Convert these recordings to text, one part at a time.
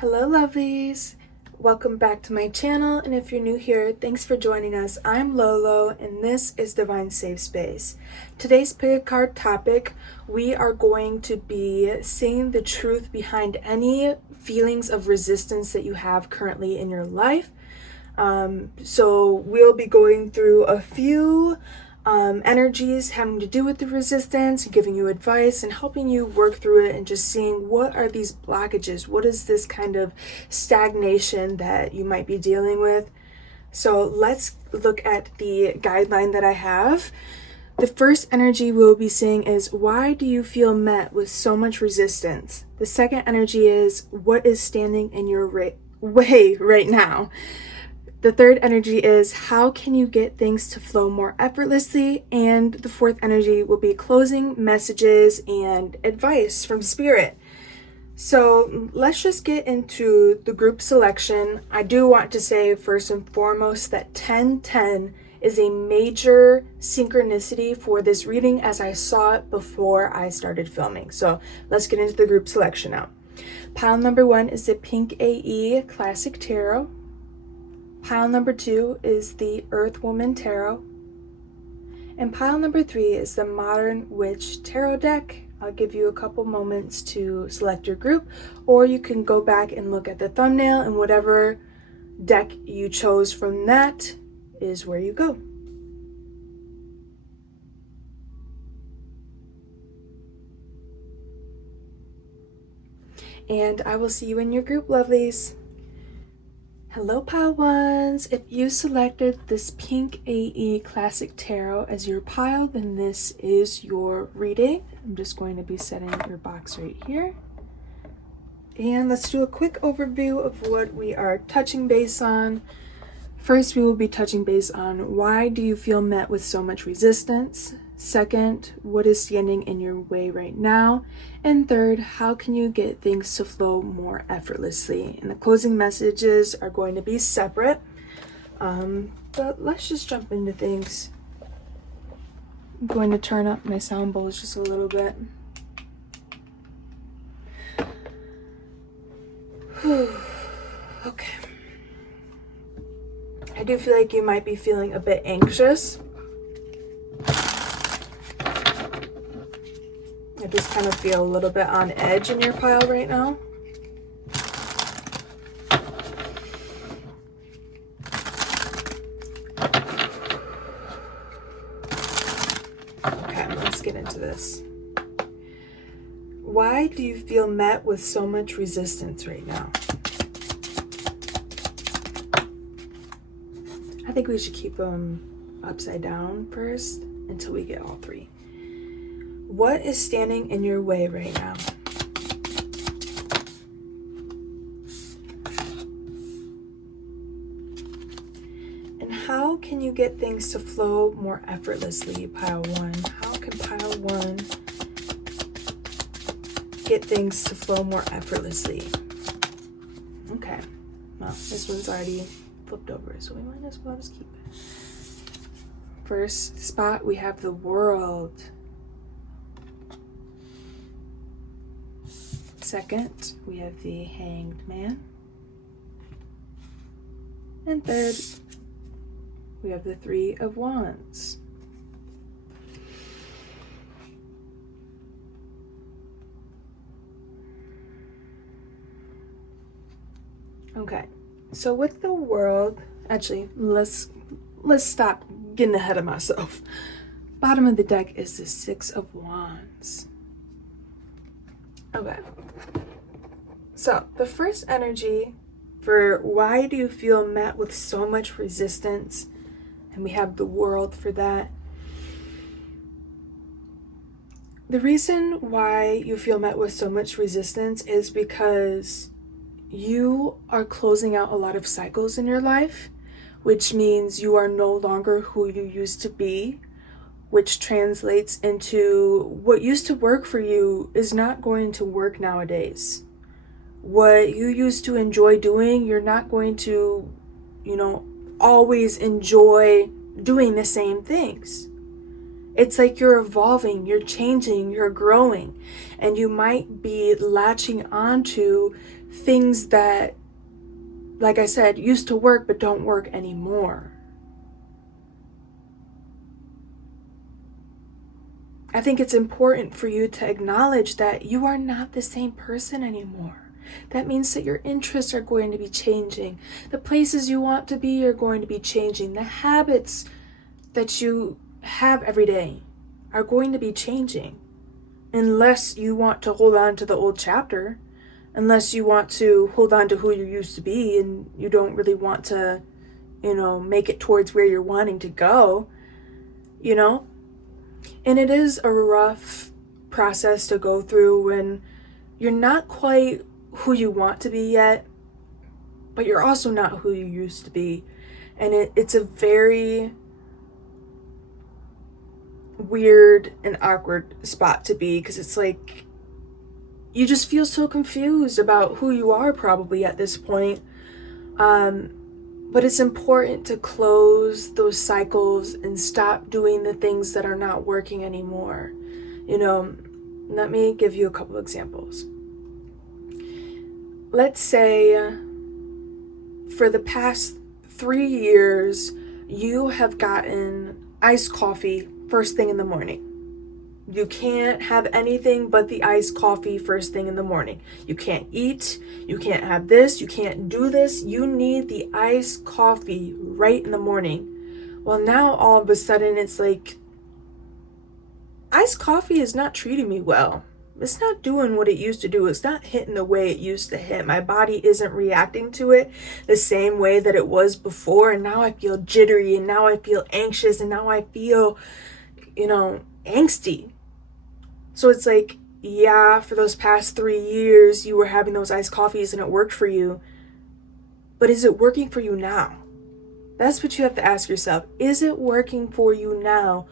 Hello lovelies! Welcome back to my channel, and if you're new here, thanks for joining us. I'm LoLo and this is Divine Safe Space. Today's pick a card topic, we are going to be seeing the truth behind any feelings of resistance that you have currently in your life. So we'll be going through a few energies having to do with the resistance, giving you advice and helping you work through it, and just seeing what are these blockages, what is this kind of stagnation that you might be dealing with. So let's look at the guideline that I have. The first energy we'll be seeing is, why do you feel met with so much resistance? The second energy is, what is standing in your way right now? The third energy is, how can you get things to flow more effortlessly? And the fourth energy will be closing messages and advice from spirit. So let's just get into the group selection. I do want to say first and foremost that 1010 is a major synchronicity for this reading, as I saw it before I started filming. So let's get into the group selection now. Pile number 1 is the Pink AE Classic Tarot. Pile number 2 is the Earth Woman Tarot. And pile number 3 is the Modern Witch Tarot deck. I'll give you a couple moments to select your group, or you can go back and look at the thumbnail, and whatever deck you chose from that is where you go. And I will see you in your group, lovelies. Hello pile ones! If you selected this Pink AE Classic Tarot as your pile, then this is your reading. I'm just going to be setting your box right here. And let's do a quick overview of what we are touching base on. First, we will be touching base on, why do you feel met with so much resistance? Second, what is standing in your way right now? And third, how can you get things to flow more effortlessly? And the closing messages are going to be separate. But let's just jump into things. I'm going to turn up my sound bowls just a little bit. Okay. I do feel like you might be feeling a bit anxious. I just kind of feel a little bit on edge in your pile right now. Okay, let's get into this. Why do you feel met with so much resistance right now? I think we should keep them upside down first until we get all three. What is standing in your way right now? And how can you get things to flow more effortlessly, pile 1? How can pile 1 get things to flow more effortlessly? Okay, well, this one's already flipped over, so we might as well just keep it. First spot, we have the World. Second, we have the Hanged Man. And third, we have the Three of Wands. Okay, so with the World, actually, let's stop getting ahead of myself. Bottom of the deck is the Six of Wands. Okay, so the first energy for why do you feel met with so much resistance, and we have the World for that. The reason why you feel met with so much resistance is because you are closing out a lot of cycles in your life, which means you are no longer who you used to be, which translates into what used to work for you is not going to work nowadays. What you used to enjoy doing, you're not going to, always enjoy doing the same things. It's like you're evolving, you're changing, you're growing, and you might be latching onto things that, like I said, used to work but don't work anymore. I think it's important for you to acknowledge that you are not the same person anymore. That means that your interests are going to be changing. The places you want to be are going to be changing. The habits that you have every day are going to be changing. Unless you want to hold on to the old chapter. Unless you want to hold on to who you used to be and you don't really want to, make it towards where you're wanting to go, And it is a rough process to go through when you're not quite who you want to be yet, but you're also not who you used to be. And it's a very weird and awkward spot to be, because it's like you just feel so confused about who you are probably at this point. But it's important to close those cycles and stop doing the things that are not working anymore. Let me give you a couple examples. Let's say for the past 3 years, you have gotten iced coffee first thing in the morning. You can't have anything but the iced coffee first thing in the morning. You can't eat, you can't have this, you can't do this. You need the iced coffee right in the morning. Well, now all of a sudden it's like, iced coffee is not treating me well. It's not doing what it used to do. It's not hitting the way it used to hit. My body isn't reacting to it the same way that it was before. And now I feel jittery, and now I feel anxious, and now I feel, angsty. So it's like, yeah, for those past 3 years, you were having those iced coffees and it worked for you. But is it working for you now? That's what you have to ask yourself. Is it working for you now?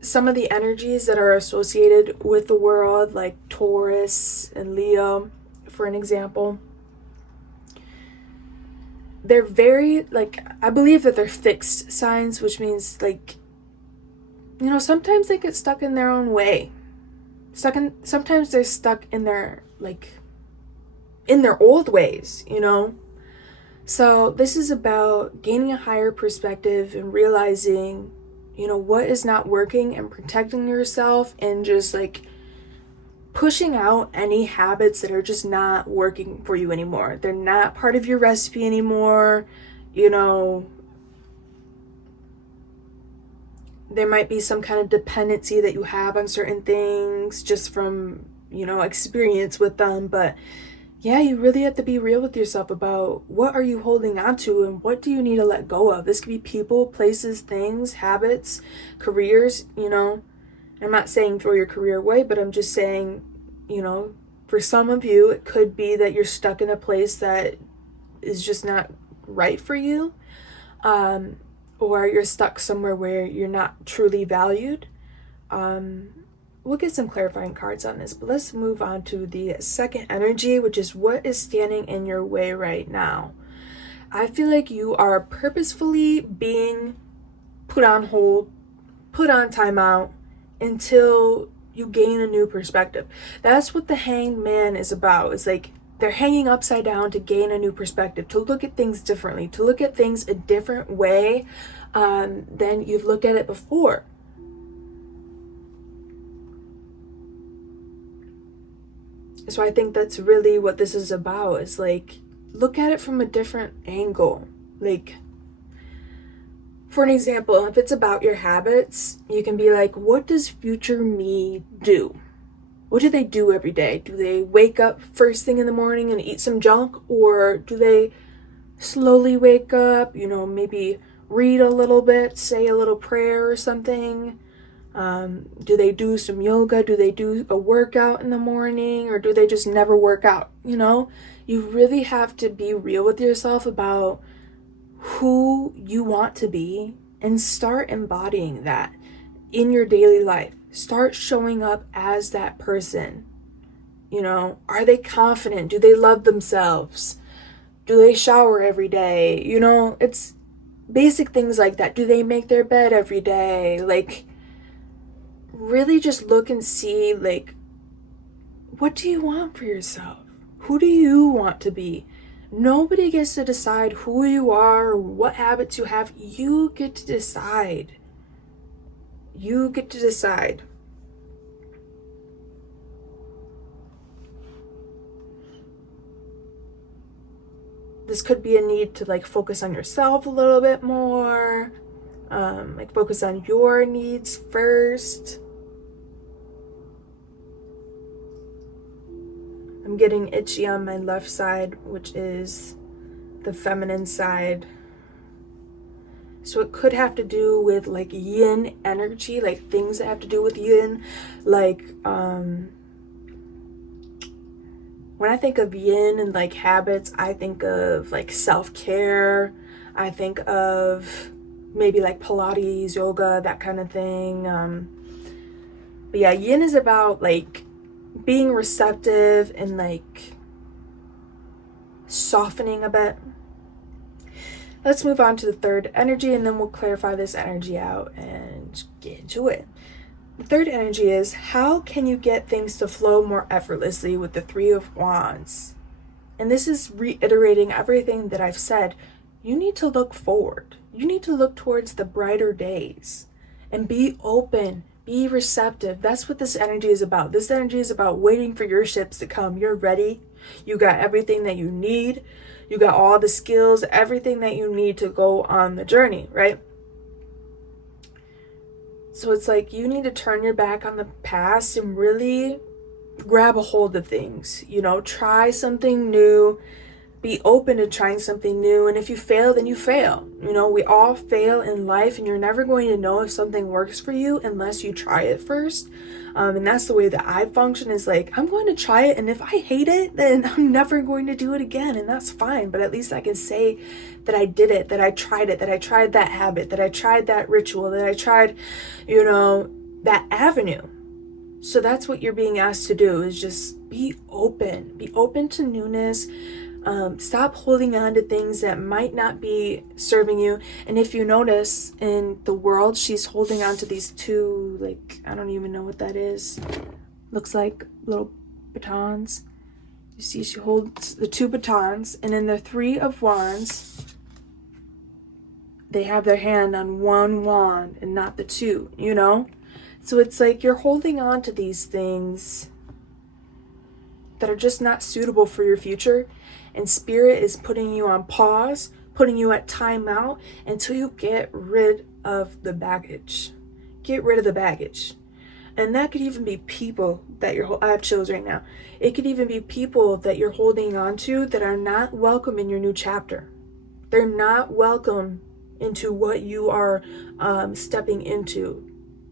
Some of the energies that are associated with the world, like Taurus and Leo, for an example, they're very, I believe that they're fixed signs, which means, sometimes they get stuck in their own way. Sometimes they're stuck in their, in their old ways, So this is about gaining a higher perspective and realizing, what is not working, and protecting yourself, and just, pushing out any habits that are just not working for you anymore. They're not part of your recipe anymore. There might be some kind of dependency that you have on certain things just from, experience with them. But yeah, you really have to be real with yourself about what are you holding on to and what do you need to let go of. This could be people, places, things, habits, careers, I'm not saying throw your career away, but I'm just saying, for some of you, it could be that you're stuck in a place that is just not right for you, or you're stuck somewhere where you're not truly valued. We'll get some clarifying cards on this, but let's move on to the second energy, which is what is standing in your way right now. I feel like you are purposefully being put on hold, put on timeout, until you gain a new perspective. That's what the Hanged Man is about. It's like they're hanging upside down to gain a new perspective, to look at things differently, to look at things a different way than you've looked at it before. So I think that's really what this is about. It's look at it from a different angle. For an example, if it's about your habits, you can be like, what does future me do? What do they do every day? Do they wake up first thing in the morning and eat some junk? Or do they slowly wake up, maybe read a little bit, say a little prayer or something? Do they do some yoga? Do they do a workout in the morning? Or do they just never work out? You really have to be real with yourself about who you want to be and start embodying that in your daily life. Start showing up as that person. Are they confident? Do they love themselves? Do they shower every day? It's basic things like that. Do they make their bed every day? really just look and see, like, what do you want for yourself? Who do you want to be? Nobody gets to decide who you are or what habits you have. You get to decide. You get to decide. This could be a need to like focus on yourself a little bit more. Like focus on your needs first. I'm getting itchy on my left side, which is the feminine side. So it could have to do with like yin energy, like things that have to do with yin. Like when I think of yin and like habits, I think of like self-care. I think of maybe like Pilates, yoga, that kind of thing. But yeah, yin is about like being receptive and like softening a bit. Let's move on to the third energy, and then we'll clarify this energy out and get into it. The third energy is, how can you get things to flow more effortlessly with the Three of Wands? And this is reiterating everything that I've said. You need to look forward. You need to look towards the brighter days and be open. Be receptive. That's what this energy is about. This energy is about waiting for your ships to come. You're ready. You got everything that you need. You got all the skills, everything that you need to go on the journey, right? So it's like you need to turn your back on the past and really grab a hold of things. You know, try something new. Be open to trying something new. And if you fail, then you fail. You know, we all fail in life, and you're never going to know if something works for you unless you try it first. And that's the way that I function, is like, I'm going to try it, and if I hate it, then I'm never going to do it again, and that's fine. But at least I can say that I did it, that I tried it, that I tried that habit, that I tried that ritual, that I tried, you know, that avenue. So that's what you're being asked to do, is just be open. Be open to newness. Stop holding on to things that might not be serving you. And if you notice in the world, she's holding on to these two, like, I don't even know what that is. Looks like little batons. You see, she holds the two batons, and in the Three of Wands, they have their hand on one wand and not the two, you know? So it's like you're holding on to these things that are just not suitable for your future. And Spirit is putting you on pause, putting you at timeout until you get rid of the baggage. Get rid of the baggage. And that could even be people that I have chills right now. It could even be people that you're holding on to that are not welcome in your new chapter. They're not welcome into what you are stepping into.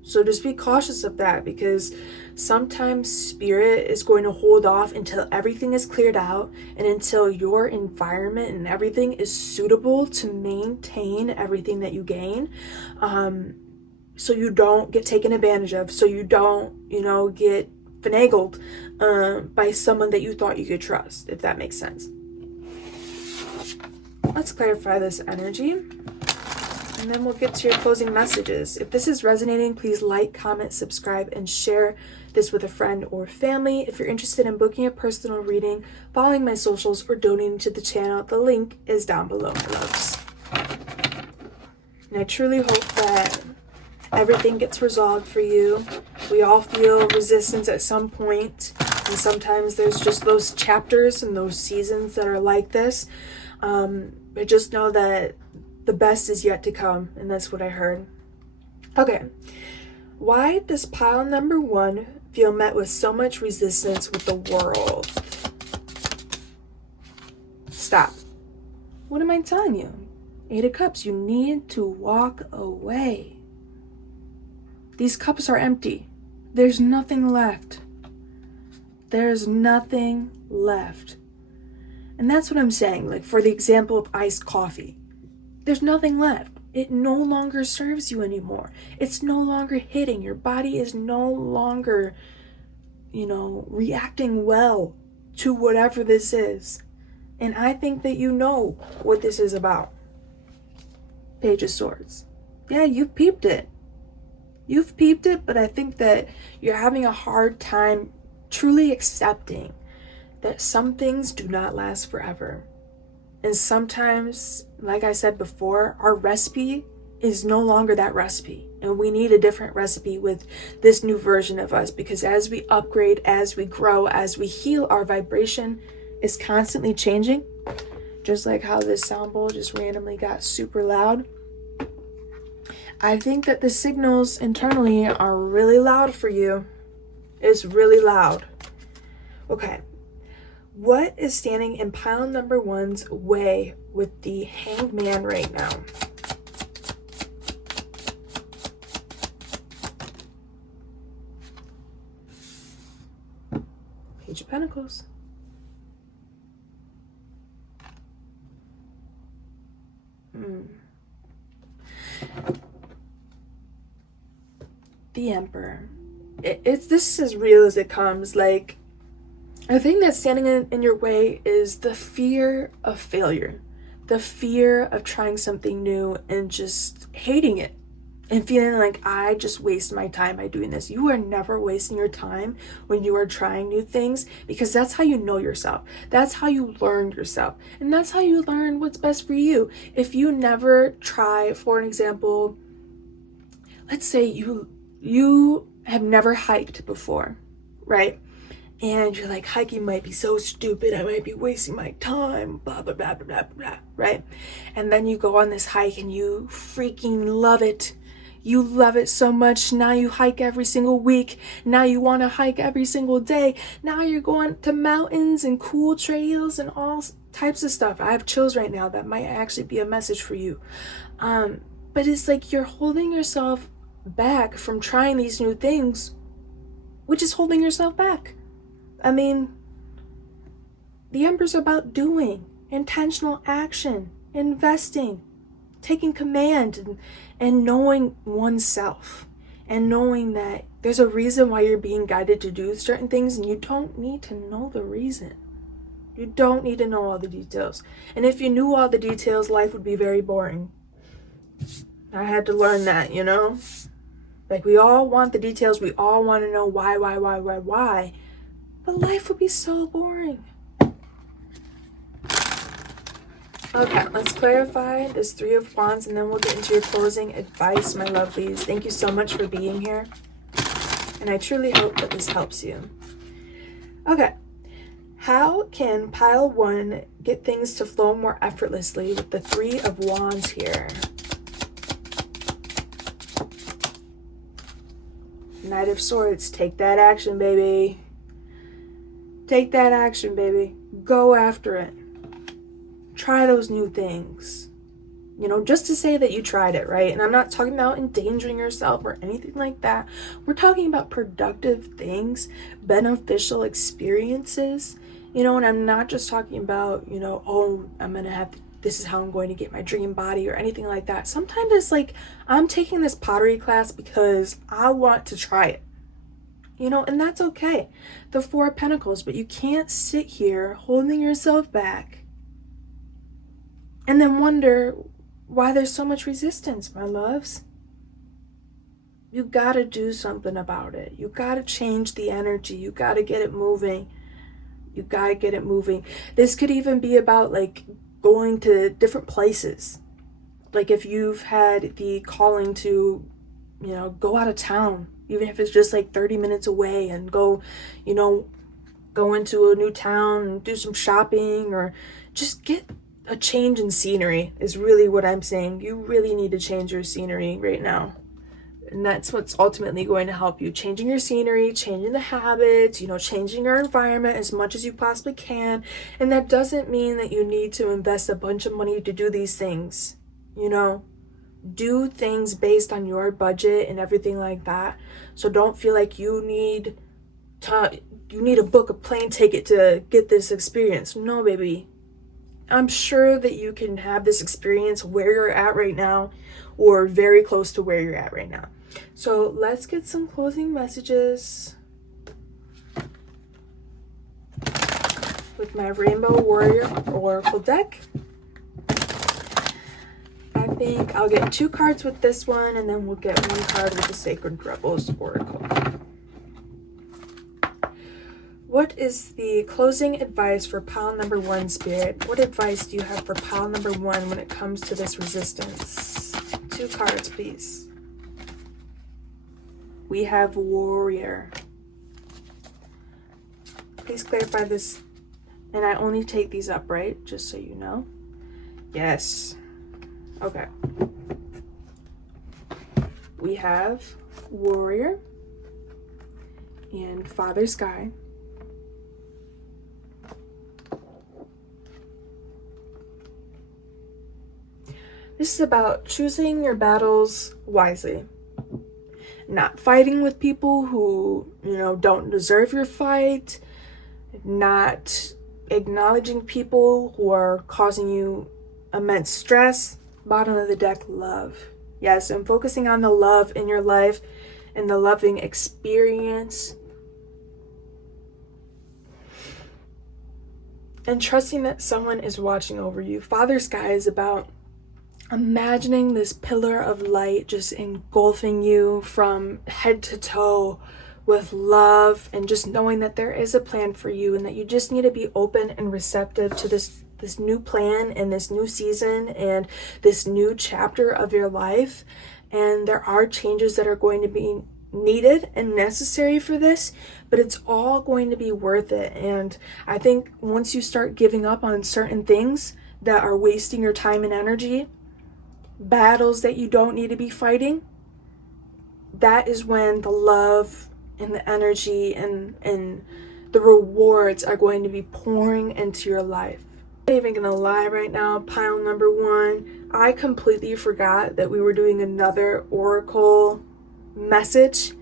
So just be cautious of that, because sometimes Spirit is going to hold off until everything is cleared out and until your environment and everything is suitable to maintain everything that you gain. So you don't get taken advantage of, so you don't, you know, get finagled by someone that you thought you could trust, if that makes sense. Let's clarify this energy, and then we'll get to your closing messages. If this is resonating, please like, comment, subscribe, and share this with a friend or family. If you're interested in booking a personal reading, following my socials, or donating to the channel, the link is down below, my loves. And I truly hope that everything gets resolved for you. We all feel resistance at some point, and sometimes there's just those chapters and those seasons that are like this. But just know that the best is yet to come, and that's what I heard. Okay, why does pile number 1 feel met with so much resistance with the world? Stop. What am I telling you? 8 of Cups, you need to walk away. These cups are empty. There's nothing left. There's nothing left. And that's what I'm saying. Like, for the example of iced coffee, there's nothing left. It no longer serves you anymore. It's no longer hitting. Your body is no longer, reacting well to whatever this is. And I think that you know what this is about. Page of Swords. Yeah, you peeped it. You've peeped it, but I think that you're having a hard time truly accepting that some things do not last forever. And sometimes, like I said before, our recipe is no longer that recipe. And we need a different recipe with this new version of us, because as we upgrade, as we grow, as we heal, our vibration is constantly changing. Just like how this sound bowl just randomly got super loud. I think that the signals internally are really loud for you. It's really loud. Okay. What is standing in pile number 1's way with the Hanged Man right now? Page of Pentacles. The Emperor. This is as real as it comes. Like, the thing that's standing in your way is the fear of failure, the fear of trying something new and just hating it and feeling like I just waste my time by doing this. You are never wasting your time when you are trying new things, because that's how you know yourself. That's how you learn yourself. And that's how you learn what's best for you. If you never try, for an example, let's say you have never hiked before, right? And you're like, hiking might be so stupid, I might be wasting my time, blah, blah, blah, blah, blah, blah, right? And then you go on this hike and you freaking love it. You love it so much. Now you hike every single week. Now you want to hike every single day. Now you're going to mountains and cool trails and all types of stuff. I have chills right now. That might actually be a message for you. But it's like you're holding yourself back from trying these new things, which is holding yourself back. I mean, the Emperor's about doing, intentional action, investing, taking command, and knowing oneself, and knowing that there's a reason why you're being guided to do certain things, and you don't need to know the reason. You don't need to know all the details. And if you knew all the details, life would be very boring. I had to learn that, you know? Like, we all want the details. We all want to know why. But life would be so boring. Okay, let's clarify this 3 of Wands, and then we'll get into your closing advice, my lovelies. Thank you so much for being here. And I truly hope that this helps you. Okay. How can pile 1 get things to flow more effortlessly with the 3 of Wands here? Knight of Swords. Take that action, baby. Take that action, baby. Go after it. Try those new things. You know, just to say that you tried it, right? And I'm not talking about endangering yourself or anything like that. We're talking about productive things, beneficial experiences. You know, and I'm not just talking about, you know, oh, this is how I'm going to get my dream body or anything like that. Sometimes it's like, I'm taking this pottery class because I want to try it. You know, and that's okay. The 4 of Pentacles, but you can't sit here holding yourself back and then wonder why there's so much resistance, my loves. You gotta do something about it. You gotta change the energy. You gotta get it moving. You gotta get it moving. This could even be about like going to different places. Like if you've had the calling to, you know, go out of town, even if it's just like 30 minutes away, and go, you know, go into a new town and do some shopping, or just get a change in scenery is really what I'm saying. You really need to change your scenery right now. And that's what's ultimately going to help you. Changing your scenery, changing the habits, you know, changing your environment as much as you possibly can. And that doesn't mean that you need to invest a bunch of money to do these things, you know. Do things based on your budget and everything like that. So don't feel like you need to book a plane ticket to get this experience. No, baby. I'm sure that you can have this experience where you're at right now, or very close to where you're at right now. So let's get some closing messages with my Rainbow Warrior Oracle deck. I think I'll get 2 cards with this one, and then we'll get 1 card with the Sacred Rebels Oracle. What is the closing advice for pile number 1, Spirit? What advice do you have for pile number 1 when it comes to this resistance? 2 cards, please. We have Warrior. Please clarify this. And I only take these up, right? Just so you know. Yes. Okay. We have Warrior and Father Sky. This is about choosing your battles wisely. Not fighting with people who, don't deserve your fight. Not acknowledging people who are causing you immense stress. Bottom of the deck, love. Yes, and focusing on the love in your life and the loving experience. And trusting that someone is watching over you. Father Sky is about imagining this pillar of light just engulfing you from head to toe with love, and just knowing that there is a plan for you and that you just need to be open and receptive to this new plan and this new season and this new chapter of your life. And there are changes that are going to be needed and necessary for this, but it's all going to be worth it. And I think once you start giving up on certain things that are wasting your time and energy, battles that you don't need to be fighting, that is when the love and the energy and the rewards are going to be pouring into your life. I'm not even gonna lie right now, pile number 1, I completely forgot that we were doing another oracle message.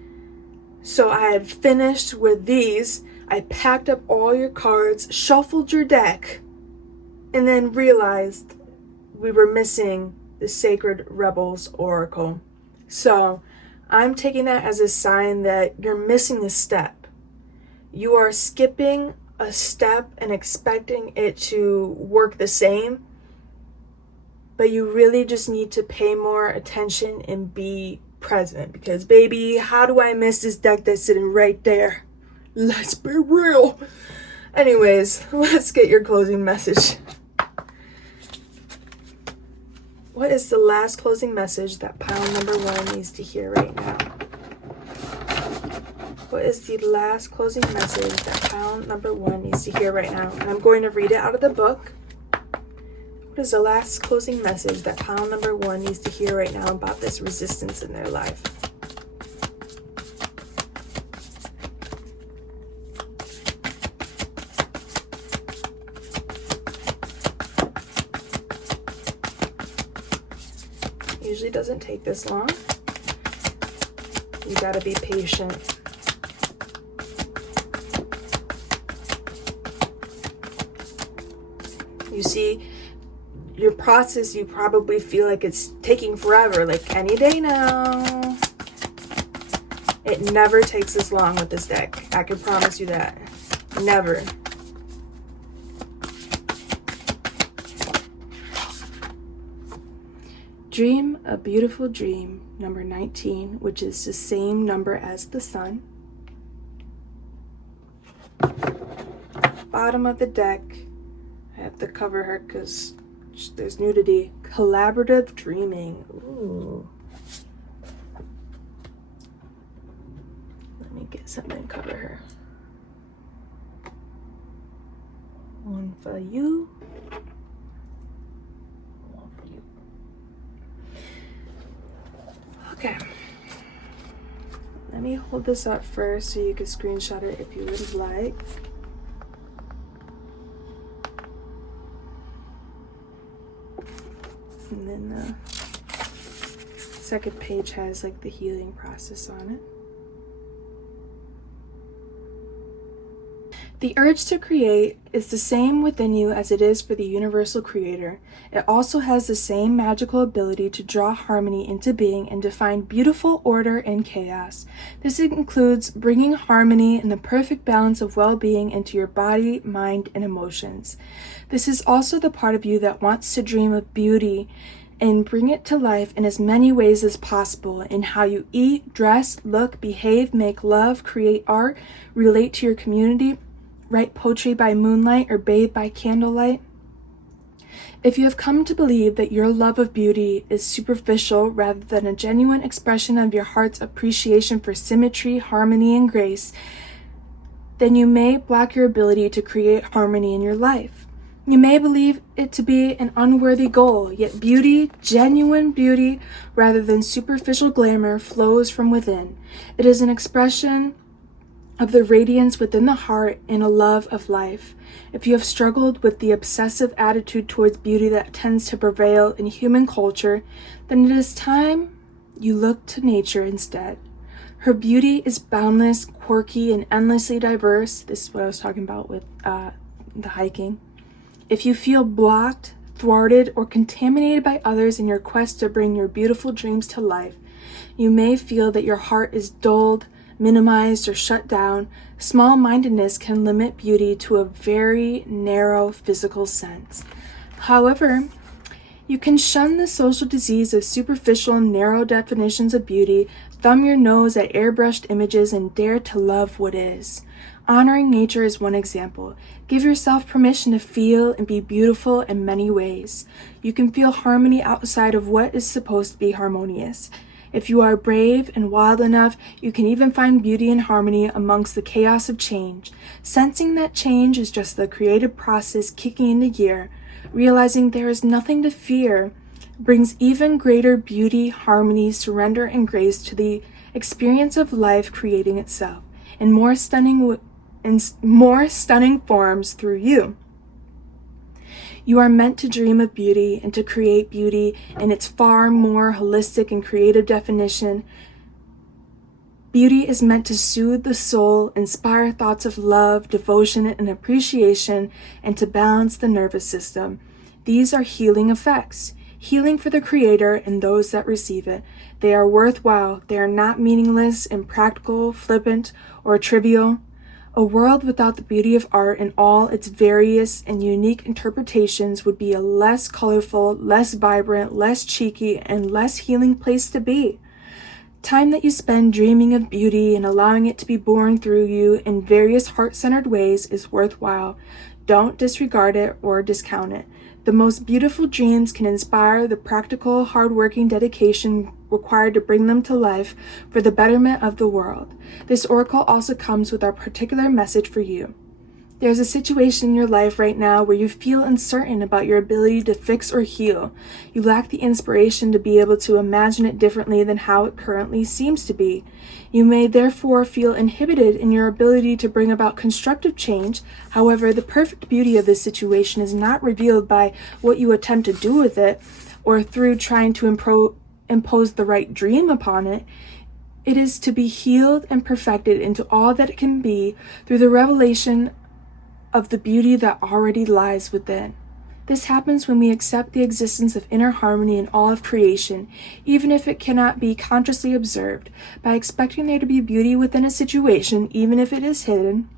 So I had finished with these, I packed up all your cards, shuffled your deck, and then realized we were missing the Sacred Rebels Oracle. So I'm taking that as a sign that you're missing a step. You are skipping a step and expecting it to work the same, but you really just need to pay more attention and be present, because baby, how do I miss this deck that's sitting right there? Let's be real. Anyways, let's get your closing message. What is the last closing message that pile number 1 needs to hear right now? What is the last closing message that pile number 1 needs to hear right now? And I'm going to read it out of the book. What is the last closing message that pile number 1 needs to hear right now about this resistance in their life? Usually doesn't take this long. You gotta be patient. You see, your process, you probably feel like it's taking forever, like any day now. It never takes this long with this deck. I can promise you that. Never. Dream a beautiful dream, number 19, which is the same number as the sun. Bottom of the deck, I have to cover her because there's nudity. Collaborative dreaming. Ooh. Let me get something to cover her. One for you. One for you. Okay. Let me hold this up first so you can screenshot it if you would like. And then the second page has like the healing process on it. The urge to create is the same within you as it is for the universal creator. It also has the same magical ability to draw harmony into being and to find beautiful order in chaos. This includes bringing harmony and the perfect balance of well-being into your body, mind, and emotions. This is also the part of you that wants to dream of beauty and bring it to life in as many ways as possible in how you eat, dress, look, behave, make love, create art, relate to your community, write poetry by moonlight, or bathe by candlelight. If you have come to believe that your love of beauty is superficial rather than a genuine expression of your heart's appreciation for symmetry, harmony, and grace, then you may block your ability to create harmony in your life. You may believe it to be an unworthy goal, yet beauty, genuine beauty, rather than superficial glamour, flows from within. It is an expression of the radiance within the heart and a love of life. If you have struggled with the obsessive attitude towards beauty that tends to prevail in human culture, then it is time you look to nature instead. Her beauty is boundless, quirky, and endlessly diverse. This is what I was talking about with the hiking. If you feel blocked, thwarted, or contaminated by others in your quest to bring your beautiful dreams to life, you may feel that your heart is dulled, minimized, or shut down. Small-mindedness can limit beauty to a very narrow physical sense. However, you can shun the social disease of superficial, narrow definitions of beauty, thumb your nose at airbrushed images, and dare to love what is. Honoring nature is one example. Give yourself permission to feel and be beautiful in many ways. You can feel harmony outside of what is supposed to be harmonious. If you are brave and wild enough, you can even find beauty and harmony amongst the chaos of change. Sensing that change is just the creative process kicking into gear, realizing there is nothing to fear, brings even greater beauty, harmony, surrender, and grace to the experience of life creating itself in more stunning forms through you. You are meant to dream of beauty and to create beauty in its far more holistic and creative definition. Beauty is meant to soothe the soul, inspire thoughts of love, devotion, and appreciation, and to balance the nervous system. These are healing effects, healing for the creator and those that receive it. They are worthwhile. They are not meaningless, impractical, flippant, or trivial. A world without the beauty of art in all its various and unique interpretations would be a less colorful, less vibrant, less cheeky, and less healing place to be. Time that you spend dreaming of beauty and allowing it to be born through you in various heart-centered ways is worthwhile. Don't disregard it or discount it. The most beautiful dreams can inspire the practical, hard-working dedication required to bring them to life for the betterment of the world. This oracle also comes with our particular message for you. There's a situation in your life right now where you feel uncertain about your ability to fix or heal. You lack the inspiration to be able to imagine it differently than how it currently seems to be. You may therefore feel inhibited in your ability to bring about constructive change. However, the perfect beauty of this situation is not revealed by what you attempt to do with it or through trying to impose the right dream upon it. It is to be healed and perfected into all that it can be through the revelation of the beauty that already lies within. This happens when we accept the existence of inner harmony in all of creation, even if it cannot be consciously observed. By expecting there to be beauty within a situation, even if it is hidden,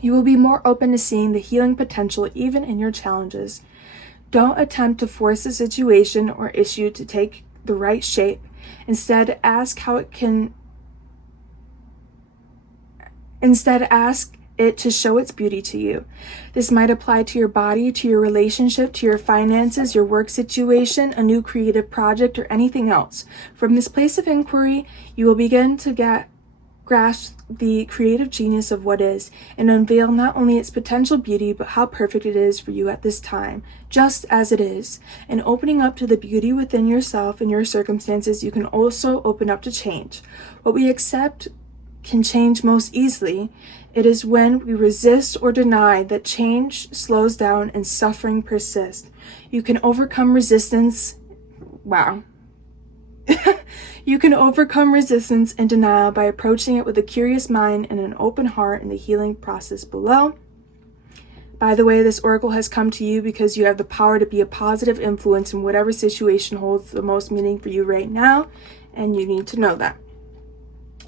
you will be more open to seeing the healing potential even in your challenges. Don't attempt to force a situation or issue to take the right shape. Instead, ask it to show its beauty to you. This might apply to your body, to your relationship, to your finances, your work situation, a new creative project, or anything else. From this place of inquiry, you will begin to grasp the creative genius of what is, and unveil not only its potential beauty, but how perfect it is for you at this time, just as it is. And opening up to the beauty within yourself and your circumstances, you can also open up to change. What we accept can change most easily. It is when we resist or deny that change slows down and suffering persists. You can overcome resistance. Wow. You can overcome resistance and denial by approaching it with a curious mind and an open heart in the healing process below. By the way, this oracle has come to you because you have the power to be a positive influence in whatever situation holds the most meaning for you right now, and you need to know that.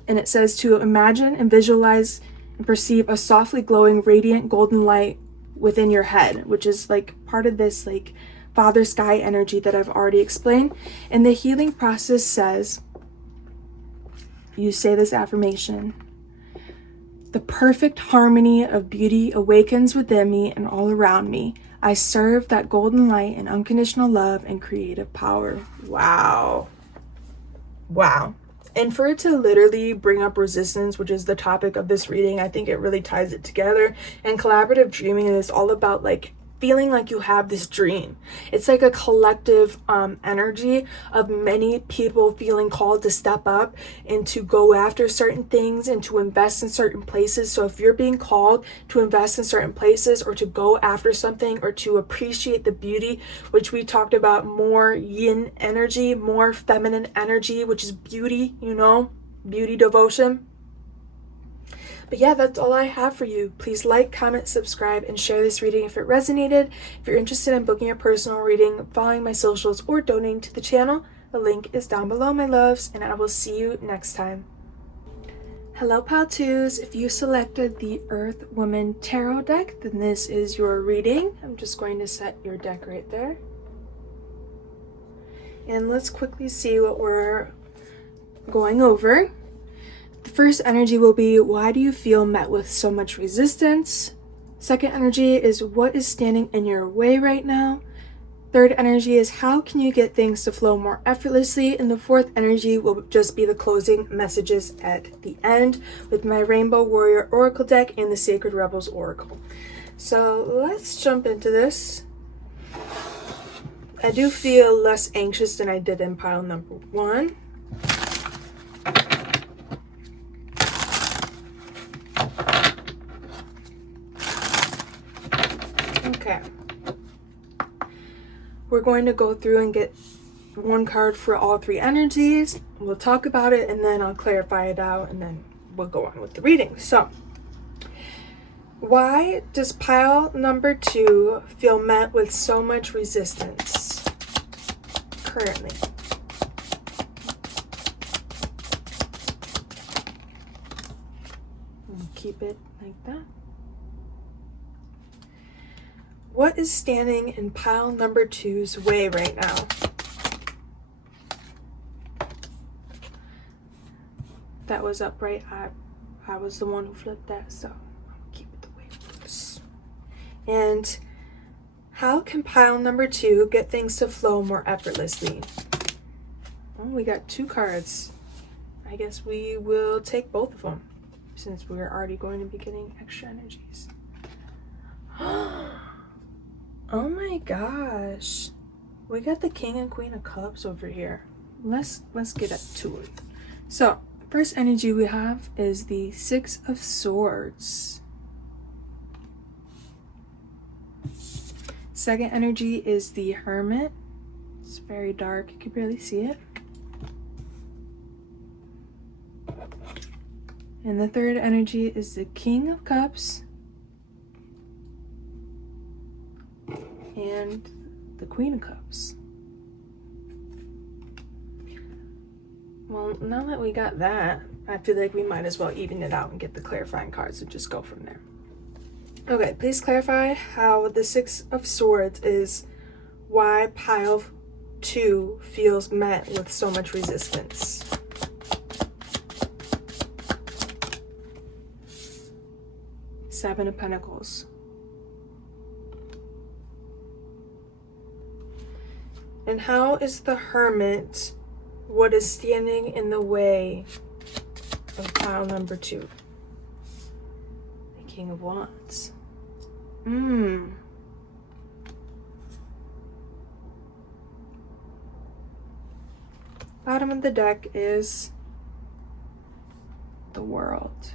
And it says to imagine and visualize and perceive a softly glowing, radiant golden light within your head, which is like part of this like Father Sky energy that I've already explained. And the healing process says, you say this affirmation: the perfect harmony of beauty awakens within me and all around me. I serve that golden light in unconditional love and creative power. Wow. Wow. And for it to literally bring up resistance, which is the topic of this reading, I think it really ties it together. And collaborative dreaming is all about like feeling like you have this dream. It's like a collective energy of many people feeling called to step up and to go after certain things and to invest in certain places. So if you're being called to invest in certain places or to go after something or to appreciate the beauty, which we talked about, more yin energy, more feminine energy, which is beauty, you know, beauty devotion. But yeah, that's all I have for you. Please like, comment, subscribe, and share this reading if it resonated. If you're interested in booking a personal reading, following my socials, or donating to the channel, the link is down below, my loves, and I will see you next time. Hello, Pal 2s. If you selected the Earth Woman Tarot deck, then this is your reading. I'm just going to set your deck right there. And let's quickly see what we're going over. The first energy will be, why do you feel met with so much resistance? Second energy is, what is standing in your way right now? Third energy is, how can you get things to flow more effortlessly? And the fourth energy will just be the closing messages at the end with my Rainbow Warrior Oracle deck and the Sacred Rebels Oracle. So let's jump into this. I do feel less anxious than I did in pile number 1. Okay, we're going to go through and get one card for all 3 energies. We'll talk about it and then I'll clarify it out and then we'll go on with the reading. So, why does pile number 2 feel met with so much resistance currently? We'll keep it like that. What is standing in pile number 2's way right now? That was upright. I was the one who flipped that, so I'll keep it the way it was. And how can pile number 2 get things to flow more effortlessly? Well, we got 2 cards. I guess we will take both of them since we're already going to be getting extra energies. Oh my gosh, we got the King and Queen of Cups over here. Let's get up to it. So first energy we have is the 6 of Swords. Second energy is the Hermit. It's very dark, you can barely see it. And the third energy is the King of Cups and the Queen of Cups. Well, now that we got that, I feel like we might as well even it out and get the clarifying cards and just go from there. Okay, please clarify how the 6 of Swords is why pile 2 feels met with so much resistance. Seven of Pentacles. And how is the Hermit what is standing in the way of pile number 2? The King of Wands. Bottom of the deck is the World.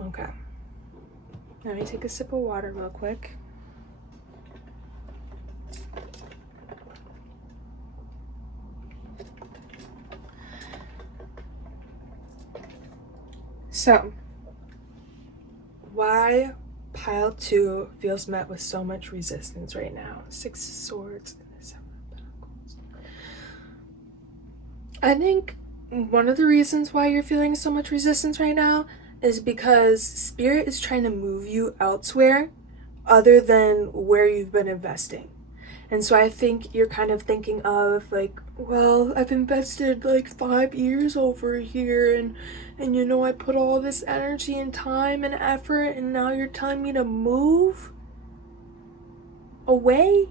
Okay. Let me take a sip of water real quick. So, why pile 2 feels met with so much resistance right now? 6 of Swords and the 7 of Pentacles. I think one of the reasons why you're feeling so much resistance right now is because Spirit is trying to move you elsewhere other than where you've been investing. And so I think you're kind of thinking of like, well, I've invested like 5 years over here and I put all this energy and time and effort, and now you're telling me to move away?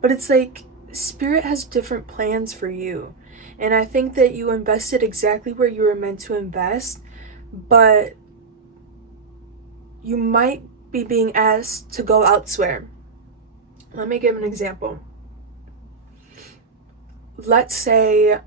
But it's like Spirit has different plans for you. And I think that you invested exactly where you were meant to invest, but you might be being asked to go elsewhere. Let me give an example. Let's say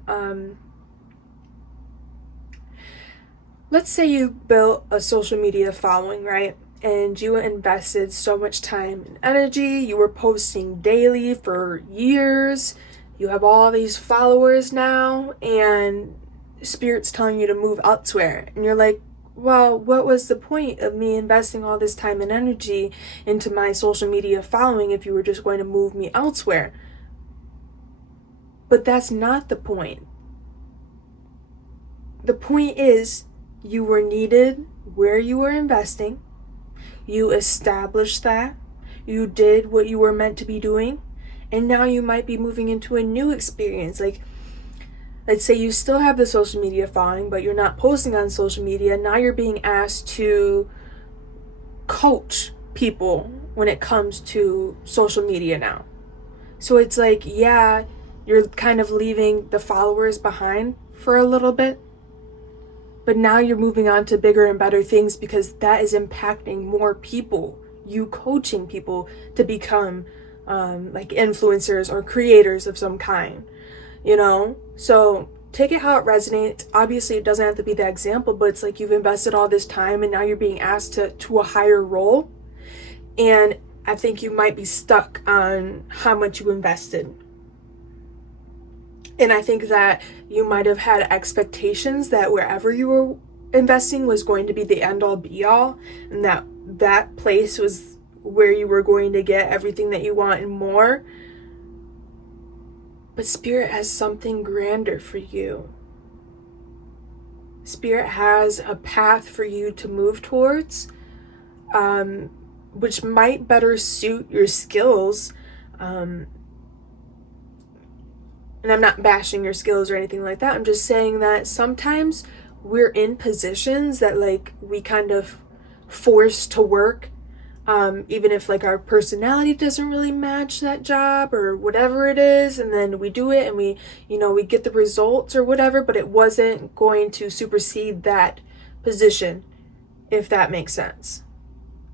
you built a social media following, right? And you invested so much time and energy. You were posting daily for years. You have all these followers now, and Spirit's telling you to move elsewhere. And you're like, well, what was the point of me investing all this time and energy into my social media following if you were just going to move me elsewhere? But that's not the point. The point is, you were needed where you were investing. You established that. You did what you were meant to be doing. And now you might be moving into a new experience. Like, let's say you still have the social media following, but you're not posting on social media. Now you're being asked to coach people when it comes to social media now. So it's like, yeah, you're kind of leaving the followers behind for a little bit, but now you're moving on to bigger and better things because that is impacting more people. You coaching people to become like influencers or creators of some kind. So take it how it resonates. Obviously it doesn't have to be that example, but it's like you've invested all this time and now you're being asked to a higher role, and I think you might be stuck on how much you invested. And I think that you might have had expectations that wherever you were investing was going to be the end all be all, and that place was where you were going to get everything that you want and more. But Spirit has something grander for you. Spirit has a path for you to move towards, which might better suit your skills. And I'm not bashing your skills or anything like that. I'm just saying that sometimes we're in positions that like we kind of force to work, even if like our personality doesn't really match that job or whatever it is, and then we do it and we get the results or whatever, but it wasn't going to supersede that position, if that makes sense.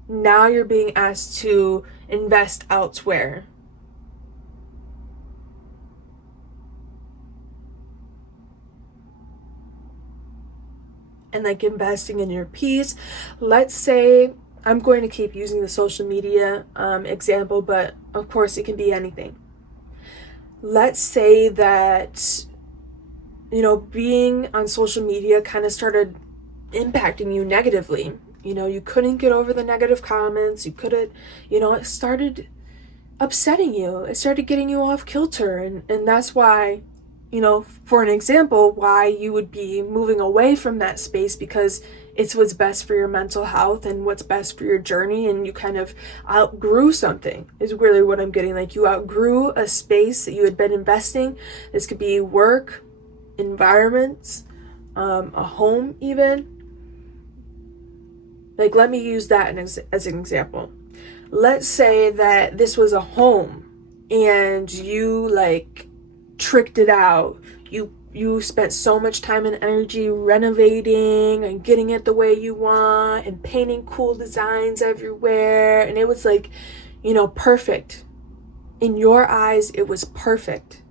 Now you're being asked to invest elsewhere. And like investing in your peace. Let's say, I'm going to keep using the social media example, but of course it can be anything. Let's say that, being on social media kind of started impacting you negatively. You couldn't get over the negative comments. You couldn't, it started upsetting you. It started getting you off kilter. And that's why, for an example, why you would be moving away from that space, because it's what's best for your mental health and what's best for your journey, and you kind of outgrew something, is really what I'm getting. Like, you outgrew a space that you had been investing. This could be work, environments, a home even. Like, let me use that as an example. Let's say that this was a home and you like tricked it out. You spent so much time and energy renovating and getting it the way you want and painting cool designs everywhere, and it was like, perfect. In your eyes, it was perfect.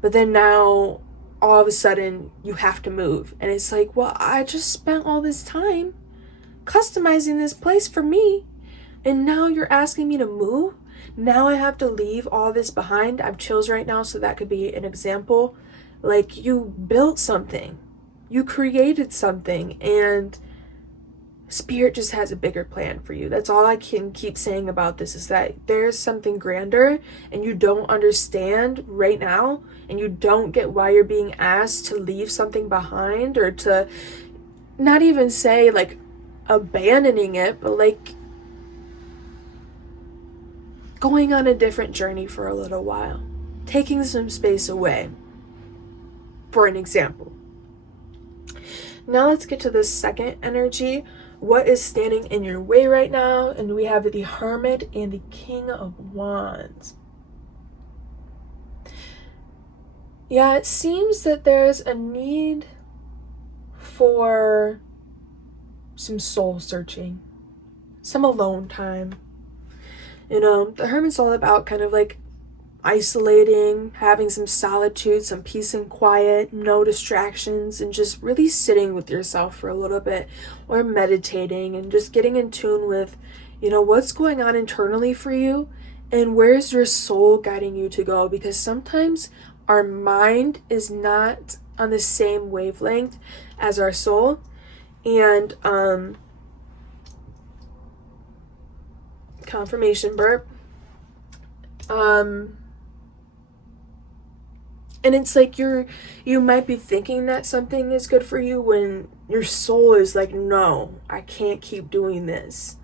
But then now, all of a sudden, you have to move. And it's like, well, I just spent all this time customizing this place for me, and now you're asking me to move? Now I have to leave all this behind? I have chills right now, so that could be an example. Like, you built something, you created something, and Spirit just has a bigger plan for you. That's all I can keep saying about this, is that there's something grander and you don't understand right now, and you don't get why you're being asked to leave something behind or to not even say like abandoning it, but like going on a different journey for a little while, taking some space away, for an example. Now let's get to the second energy. What is standing in your way right now? And we have the Hermit and the King of Wands. Yeah, it seems that there's a need for some soul searching, some alone time. You know, the Hermit's all about kind of like isolating, having some solitude, some peace and quiet, no distractions, and just really sitting with yourself for a little bit, or meditating and just getting in tune with, you know, what's going on internally for you and where's your soul guiding you to go. Because sometimes our mind is not on the same wavelength as our soul. And confirmation burp. And it's like you might be thinking that something is good for you when your soul is like, no, I can't keep doing this.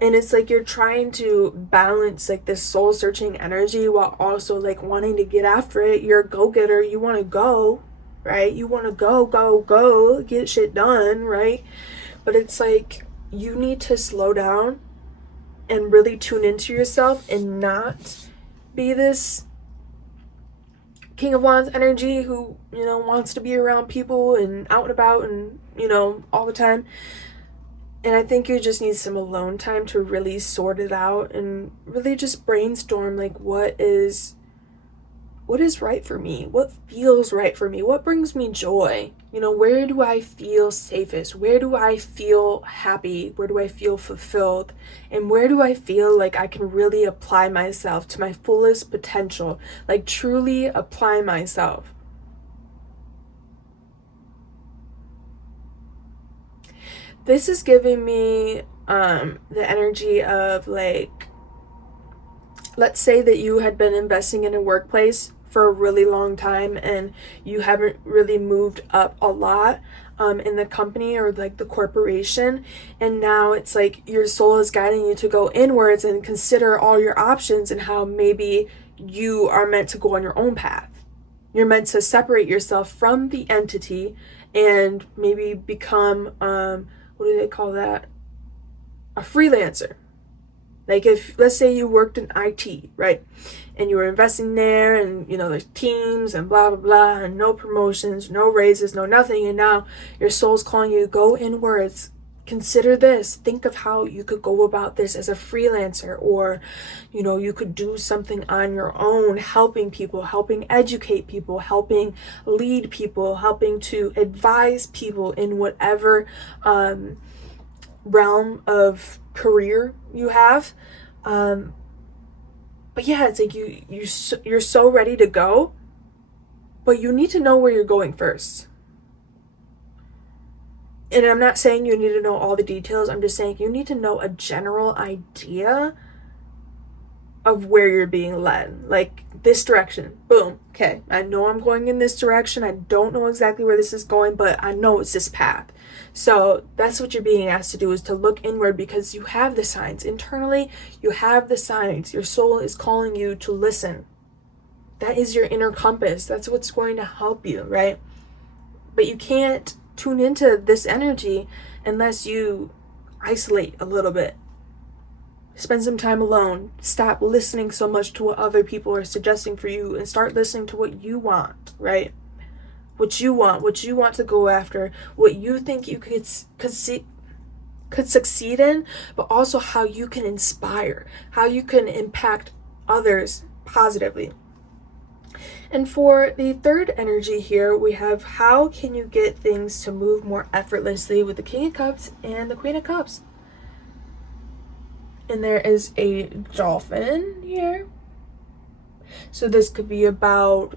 And it's like you're trying to balance like this soul searching energy while also like wanting to get after it. You're a go-getter. You want to go, right? You want to go, get shit done, right? But it's like you need to slow down and really tune into yourself and not be this King of Wands energy who, you know, wants to be around people and out and about and, you know, all the time. And I think you just need some alone time to really sort it out and really just brainstorm like what is right for me? What feels right for me? What brings me joy? You know, where do I feel safest? Where do I feel happy? Where do I feel fulfilled? And where do I feel like I can really apply myself to my fullest potential? Like truly apply myself. This is giving me the energy of like, let's say that you had been investing in a workplace for a really long time and you haven't really moved up a lot in the company or like the corporation, and now it's like your soul is guiding you to go inwards and consider all your options and how maybe you are meant to go on your own path. You're meant to separate yourself from the entity and maybe become what do they call that, a freelancer. Like if, let's say you worked in IT, right? And you were investing there and, you know, there's teams and blah, blah, blah, and no promotions, no raises, no nothing. And now your soul's calling you to go inwards. Consider this. Think of how you could go about this as a freelancer, or, you know, you could do something on your own, helping people, helping educate people, helping lead people, helping to advise people in whatever realm of career you have. But yeah, it's like you're so ready to go, but you need to know where you're going first. And I'm not saying you need to know all the details. I'm just saying you need to know a general idea of where you're being led. Like this direction, boom, okay, I know I'm going in this direction. I don't know exactly where this is going, but I know it's this path. So that's what you're being asked to do, is to look inward, because you have the signs. Internally, you have the signs. Your soul is calling you to listen. That is your inner compass. That's what's going to help you, right? But you can't tune into this energy unless you isolate a little bit. Spend some time alone. Stop listening so much to what other people are suggesting for you and start listening to what you want, right? What you want to go after, what you think you could succeed in, but also how you can inspire, how you can impact others positively. And for the third energy here, we have how can you get things to move more effortlessly with the King of Cups and the Queen of Cups. And there is a dolphin here. So this could be about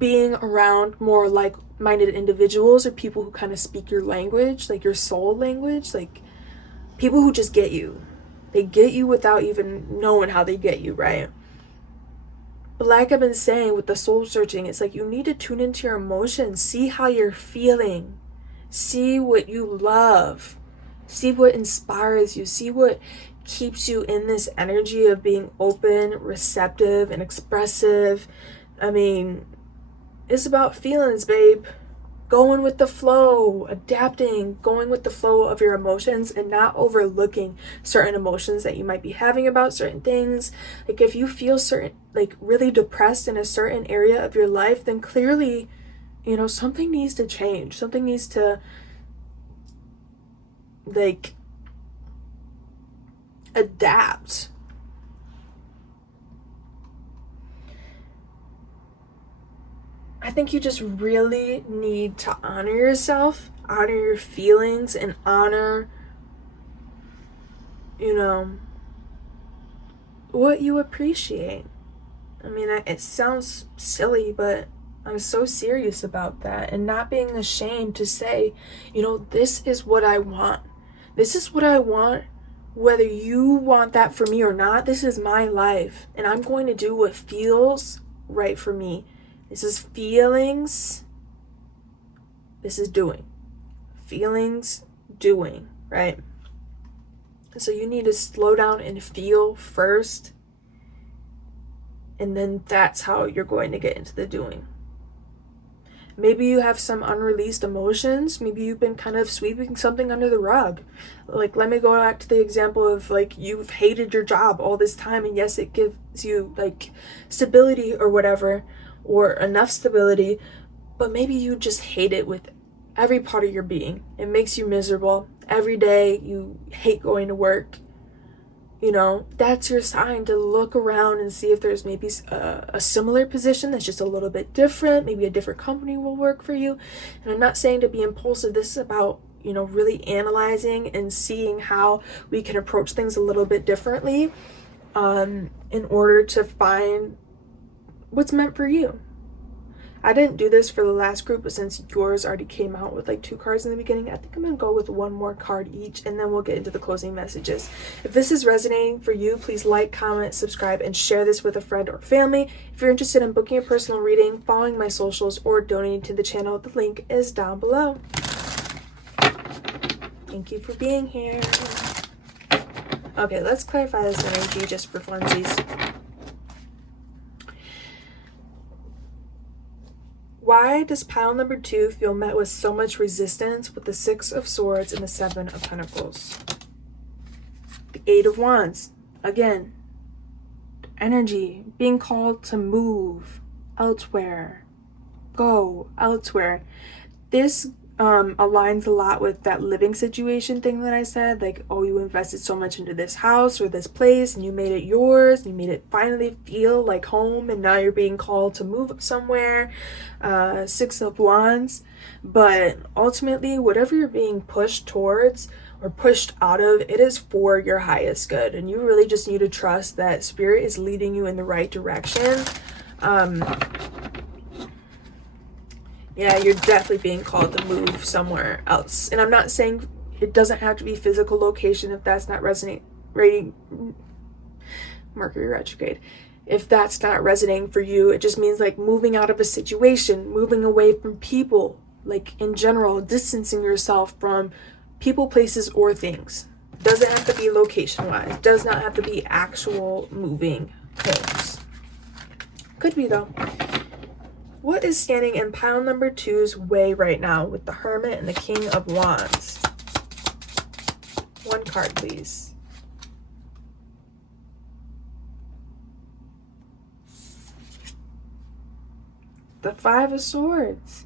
being around more like-minded individuals, or people who kind of speak your language, like your soul language, like people who just get you. They get you without even knowing how they get you, right? But like I've been saying with the soul searching, it's like you need to tune into your emotions, see how you're feeling, see what you love, see what inspires you, see what keeps you in this energy of being open, receptive, and expressive. I mean, it's about feelings, babe. Going with the flow, adapting, going with the flow of your emotions, and not overlooking certain emotions that you might be having about certain things. Like if you feel really depressed in a certain area of your life, then clearly, something needs to change. Something needs to adapt. I think you just really need to honor yourself, honor your feelings, and honor, what you appreciate. I mean, it sounds silly, but I'm so serious about that. And not being ashamed to say, this is what I want. This is what I want. Whether you want that for me or not, this is my life. And I'm going to do what feels right for me. This is feelings. This is doing. Feelings, doing, right? So you need to slow down and feel first. And then that's how you're going to get into the doing. Maybe you have some unreleased emotions. Maybe you've been kind of sweeping something under the rug. Like, let me go back to the example of you've hated your job all this time. And yes, it gives you stability or whatever, or enough stability, but maybe you just hate it with every part of your being. It makes you miserable. Every day you hate going to work. That's your sign to look around and see if there's maybe a similar position that's just a little bit different. Maybe a different company will work for you. And I'm not saying to be impulsive. This is about, really analyzing and seeing how we can approach things a little bit differently in order to find what's meant for you. I didn't do this for the last group, but since yours already came out with 2 cards in the beginning, I think I'm gonna go with 1 more card each, and then we'll get into the closing messages. If this is resonating for you, please like, comment, subscribe, and share this with a friend or family. If you're interested in booking a personal reading, following my socials, or donating to the channel, the link is down below. Thank you for being here. Okay, let's clarify this energy just for funsies. Why does pile number 2 feel met with so much resistance with the 6 of Swords and the 7 of Pentacles? The 8 of Wands. Again, energy, being called to move elsewhere, go elsewhere. This aligns a lot with that living situation thing that I said, you invested so much into this house or this place and you made it yours and you made it finally feel like home, and now you're being called to move somewhere. 6 of Wands. But ultimately, whatever you're being pushed towards or pushed out of, it is for your highest good, and you really just need to trust that Spirit is leading you in the right direction. Yeah, you're definitely being called to move somewhere else. And I'm not saying it doesn't have to be physical location if that's not resonating. Mercury retrograde. If that's not resonating for you, it just means moving out of a situation, moving away from people, in general, distancing yourself from people, places, or things. Doesn't have to be location-wise. Does not have to be actual moving things. Could be, though. What is standing in pile number 2's way right now with the Hermit and the King of Wands? 1 card, please. The 5 of Swords.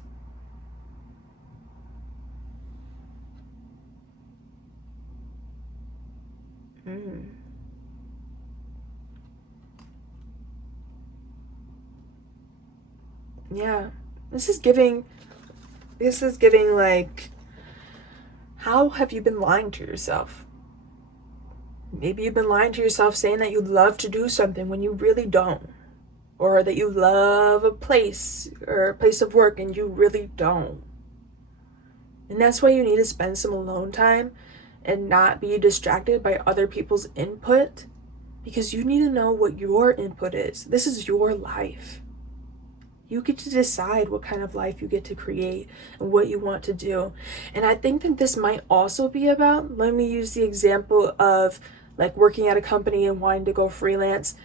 Yeah, this is giving how have you been lying to yourself? Maybe you've been lying to yourself saying that you love to do something when you really don't, or that you love a place or a place of work and you really don't. And that's why you need to spend some alone time and not be distracted by other people's input because you need to know what your input is. This is your life. You get to decide what kind of life you get to create and what you want to do. And I think that this might also be about, let me use the example of like working at a company and wanting to go freelance.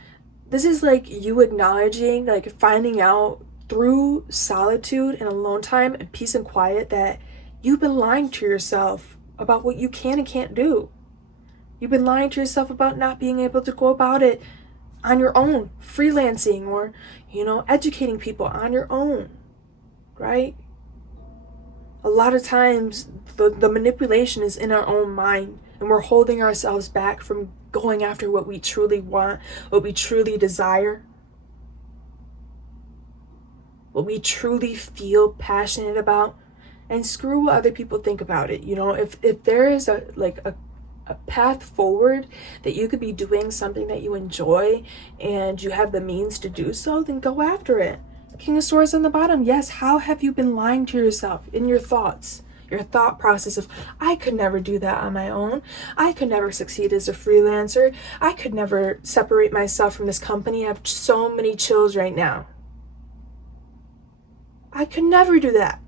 This is like you acknowledging, like finding out through solitude and alone time and peace and quiet that you've been lying to yourself about what you can and can't do. You've been lying to yourself about not being able to go about it on your own, freelancing or, educating people on your own, right? A lot of times the manipulation is in our own mind, and we're holding ourselves back from going after what we truly want, what we truly desire, what we truly feel passionate about. And screw what other people think about it. If there is a path forward that you could be doing something that you enjoy and you have the means to do so, then go after it. King of Swords on the bottom. Yes, how have you been lying to yourself in your thoughts? Your thought process of, I could never do that on my own. I could never succeed as a freelancer. I could never separate myself from this company. I have so many chills right now. I could never do that.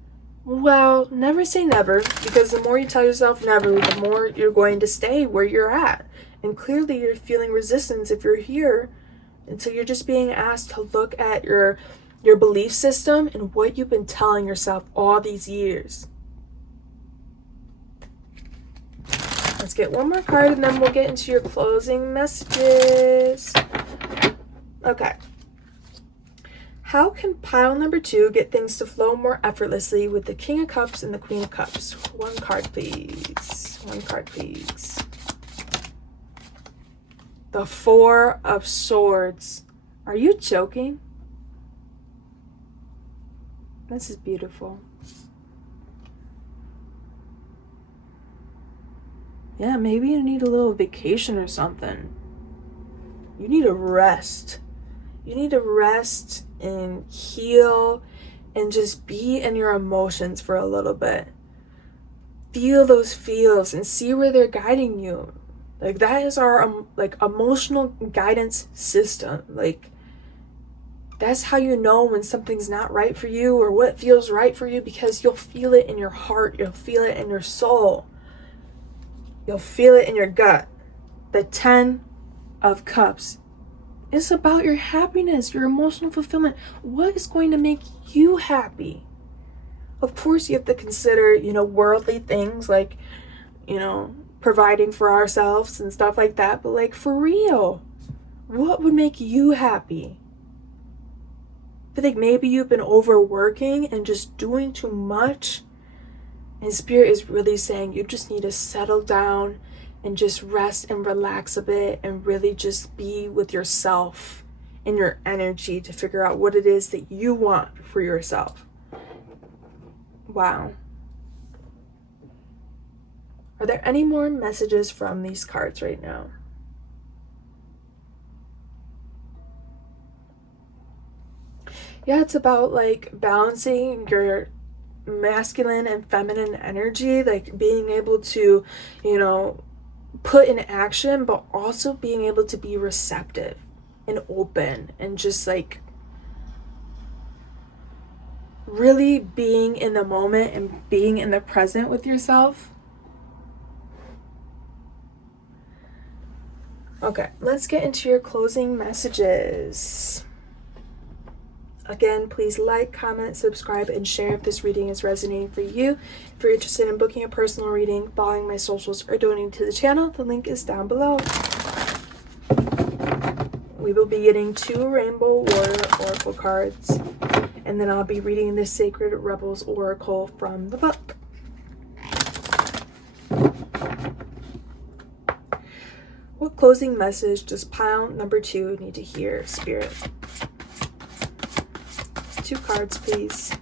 Well, never say never, because the more you tell yourself never, the more you're going to stay where you're at. And clearly you're feeling resistance if you're here. And so you're just being asked to look at your belief system and what you've been telling yourself all these years. Let's get one more card and then we'll get into your closing messages. Okay. How can pile number 2 get things to flow more effortlessly with the King of Cups and the Queen of Cups? One card, please. One card, please. The Four of Swords. Are you joking? This is beautiful. Yeah, maybe you need a little vacation or something. You need a rest. You need to rest and heal and just be in your emotions for a little bit. Feel those feels and see where they're guiding you. Like, that is our emotional guidance system. Like, that's how you know when something's not right for you or what feels right for you, because you'll feel it in your heart. You'll feel it in your soul. You'll feel it in your gut. The 10 of Cups. It's about your happiness, your emotional fulfillment. What is going to make you happy? Of course, you have to consider, worldly things like, providing for ourselves and stuff like that. But like, for real, what would make you happy? I feel like maybe you've been overworking and just doing too much. And Spirit is really saying you just need to settle down and just rest and relax a bit and really just be with yourself and your energy to figure out what it is that you want for yourself. Wow. Are there any more messages from these cards right now? Yeah, it's about like balancing your masculine and feminine energy, like being able to, put in action, but also being able to be receptive and open and just like really being in the moment and being in the present with yourself. Okay, let's get into your closing messages. Again, please like, comment, subscribe, and share if this reading is resonating for you. If you're interested in booking a personal reading, following my socials, or donating to the channel, the link is down below. We will be getting 2 Rainbow Warrior Oracle cards, and then I'll be reading the Sacred Rebels Oracle from the book. What closing message does pile number 2 need to hear, Spirit? 2 cards, please.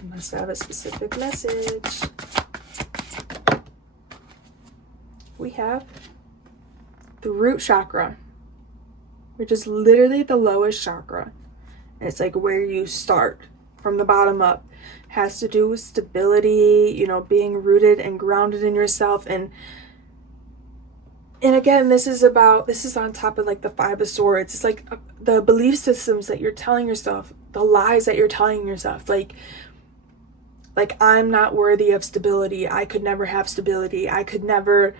You must have a specific message. We have the root chakra, which is literally the lowest chakra. And it's like where you start from the bottom up. Has to do with stability, you know, being rooted and grounded in yourself. And again, this is on top of like the Five of Swords. It's like the belief systems that you're telling yourself, the lies that you're telling yourself, like I'm not worthy of stability. I could never have stability. I could never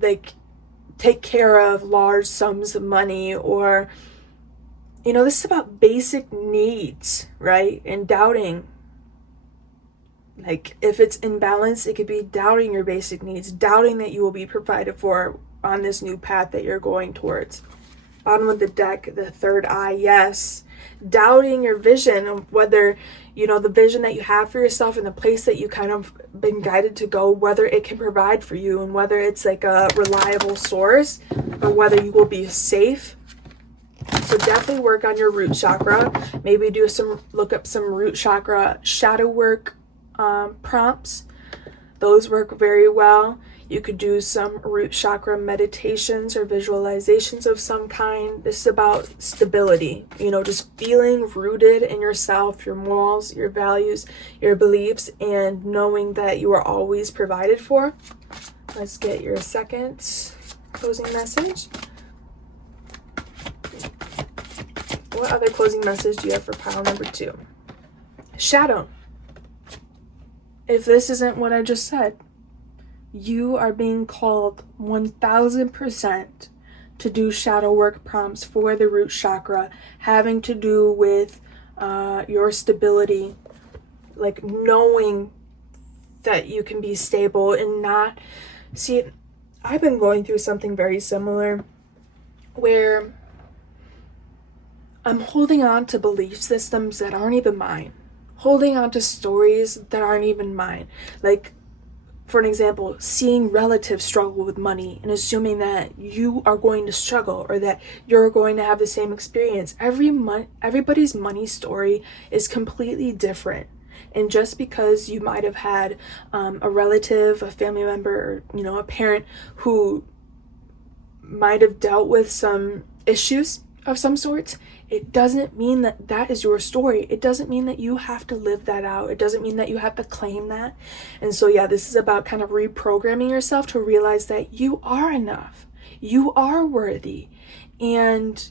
like take care of large sums of money, or, you know, this is about basic needs, right? And doubting. Like if it's imbalanced, it could be doubting your basic needs, doubting that you will be provided for on this new path that you're going towards. Bottom of the deck, the third eye, yes. Doubting your vision of whether, you know, the vision that you have for yourself and the place that you kind of been guided to go, whether it can provide for you and whether it's like a reliable source or whether you will be safe. So definitely work on your root chakra. Maybe look up some root chakra shadow work prompts. Those work very well. You could do some root chakra meditations or visualizations of some kind. This is about stability, you know, just feeling rooted in yourself, your morals, your values, your beliefs, and knowing that you are always provided for. Let's get your second closing message. What other closing message do you have for pile number 2? Shadow. If this isn't what I just said, you are being called 1000% to do shadow work prompts for the root chakra, having to do with your stability, like knowing that you can be stable and not... See, I've been going through something very similar where I'm holding on to belief systems that aren't even mine. Holding on to stories that aren't even mine. Like, for an example, seeing relatives struggle with money and assuming that you are going to struggle or that you're going to have the same experience. Everybody's money story is completely different. And just because you might have had a relative, a family member, or, you know, a parent who might have dealt with some issues of some sorts, it doesn't mean that that is your story. It doesn't mean that you have to live that out. It doesn't mean that you have to claim that. And so, yeah, this is about kind of reprogramming yourself to realize that you are enough. You are worthy. And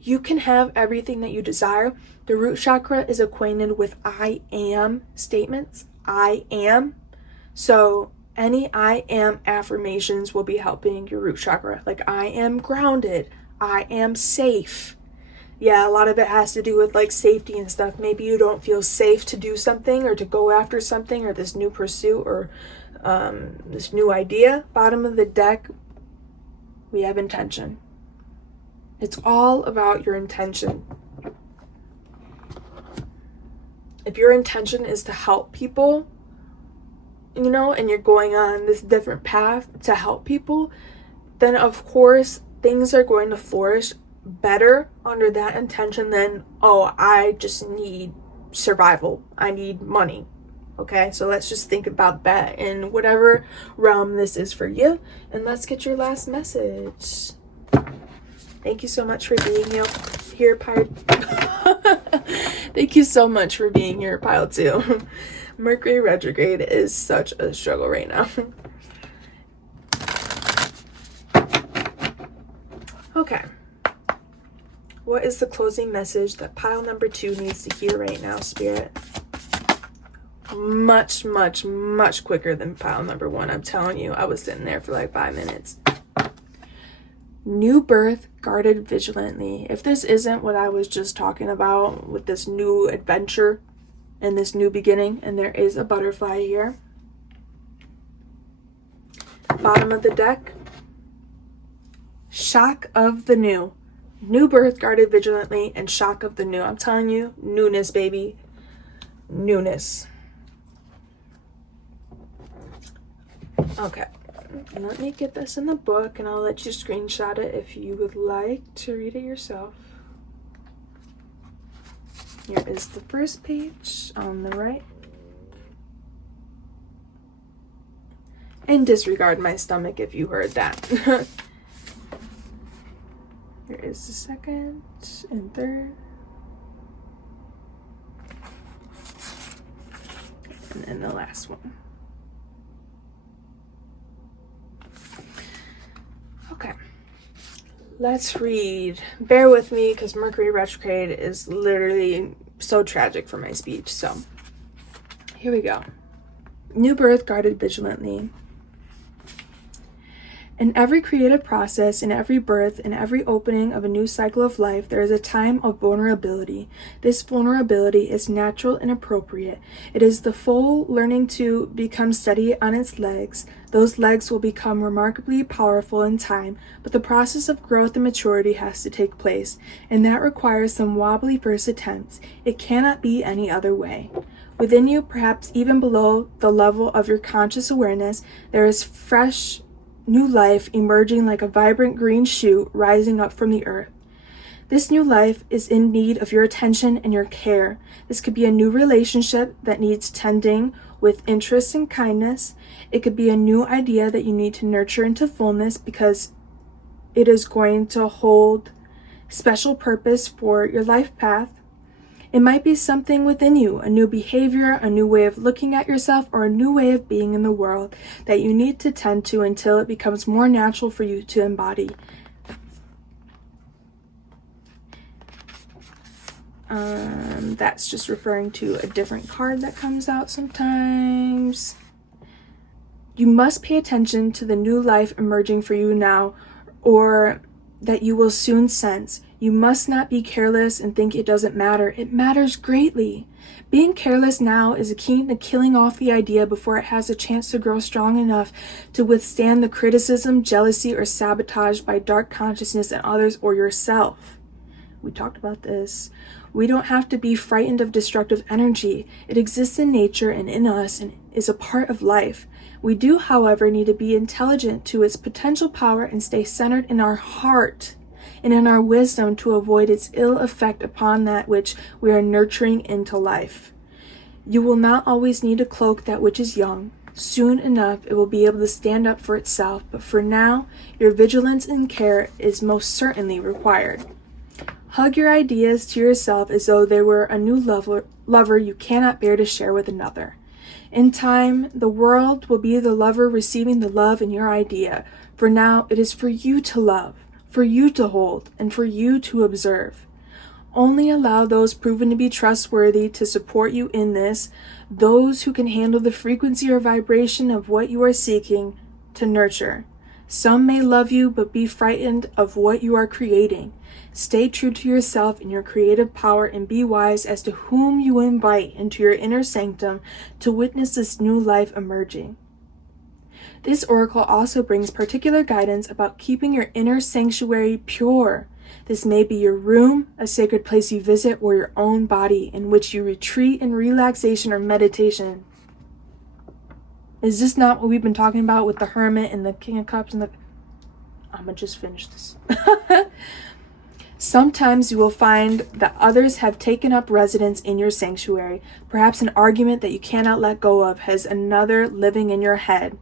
you can have everything that you desire. The root chakra is acquainted with I am statements. I am. So any I am affirmations will be helping your root chakra. Like, I am grounded. I am safe. Yeah, a lot of it has to do with like safety and stuff. Maybe you don't feel safe to do something or to go after something or this new pursuit or this new idea. Bottom of the deck, we have intention. It's all about your intention. If your intention is to help people, you know, and you're going on this different path to help people, then of course things are going to flourish better under that intention than, oh, I just need survival. I need money. Okay, so let's just think about that in whatever realm this is for you. And let's get your last message. Thank you so much for being here, Pile. Thank you so much for being here, Pile 2. Mercury retrograde is such a struggle right now. Okay. What is the closing message that pile number 2 needs to hear right now, Spirit? Much, much, much quicker than pile number 1. I'm telling you, I was sitting there for like 5 minutes. New birth, guarded vigilantly. If this isn't what I was just talking about with this new adventure and this new beginning, and there is a butterfly here. Bottom of the deck. Shock of the new. New birth, guarded vigilantly, and shock of the new. I'm telling you, newness, baby. Newness. Okay. Let me get this in the book, and I'll let you screenshot it if you would like to read it yourself. Here is the first page on the right. And disregard my stomach if you heard that. Here is the second and third. And then the last one. Okay. Let's read. Bear with me because Mercury retrograde is literally so tragic for my speech. So here we go. New birth guarded vigilantly. In every creative process, in every birth, in every opening of a new cycle of life, there is a time of vulnerability. This vulnerability is natural and appropriate. It is the foal learning to become steady on its legs. Those legs will become remarkably powerful in time, but the process of growth and maturity has to take place, and that requires some wobbly first attempts. It cannot be any other way. Within you, perhaps even below the level of your conscious awareness, there is fresh new life emerging like a vibrant green shoot rising up from the earth. This new life is in need of your attention and your care. This could be a new relationship that needs tending with interest and kindness. It could be a new idea that you need to nurture into fullness because it is going to hold special purpose for your life path. It might be something within you, a new behavior, a new way of looking at yourself, or a new way of being in the world that you need to tend to until it becomes more natural for you to embody. That's just referring to a different card that comes out sometimes. You must pay attention to the new life emerging for you now, or that you will soon sense. You must not be careless and think it doesn't matter. It matters greatly. Being careless now is akin to killing off the idea before it has a chance to grow strong enough to withstand the criticism, jealousy, or sabotage by dark consciousness in others or yourself. We talked about this. We don't have to be frightened of destructive energy. It exists in nature and in us and is a part of life. We do, however, need to be intelligent to its potential power and stay centered in our heart and in our wisdom to avoid its ill effect upon that which we are nurturing into life. You will not always need to cloak that which is young. Soon enough, it will be able to stand up for itself, but for now, your vigilance and care is most certainly required. Hug your ideas to yourself as though they were a new lover you cannot bear to share with another. In time, the world will be the lover receiving the love in your idea. For now, it is for you to love, for you to hold, and for you to observe. Only allow those proven to be trustworthy to support you in this, those who can handle the frequency or vibration of what you are seeking to nurture. Some may love you, but be frightened of what you are creating. Stay true to yourself and your creative power and be wise as to whom you invite into your inner sanctum to witness this new life emerging. This oracle also brings particular guidance about keeping your inner sanctuary pure. This may be your room, a sacred place you visit, or your own body in which you retreat in relaxation or meditation. Is this not what we've been talking about with the Hermit and the King of Cups and I'm gonna just finish this. Sometimes you will find that others have taken up residence in your sanctuary. Perhaps an argument that you cannot let go of has another living in your head.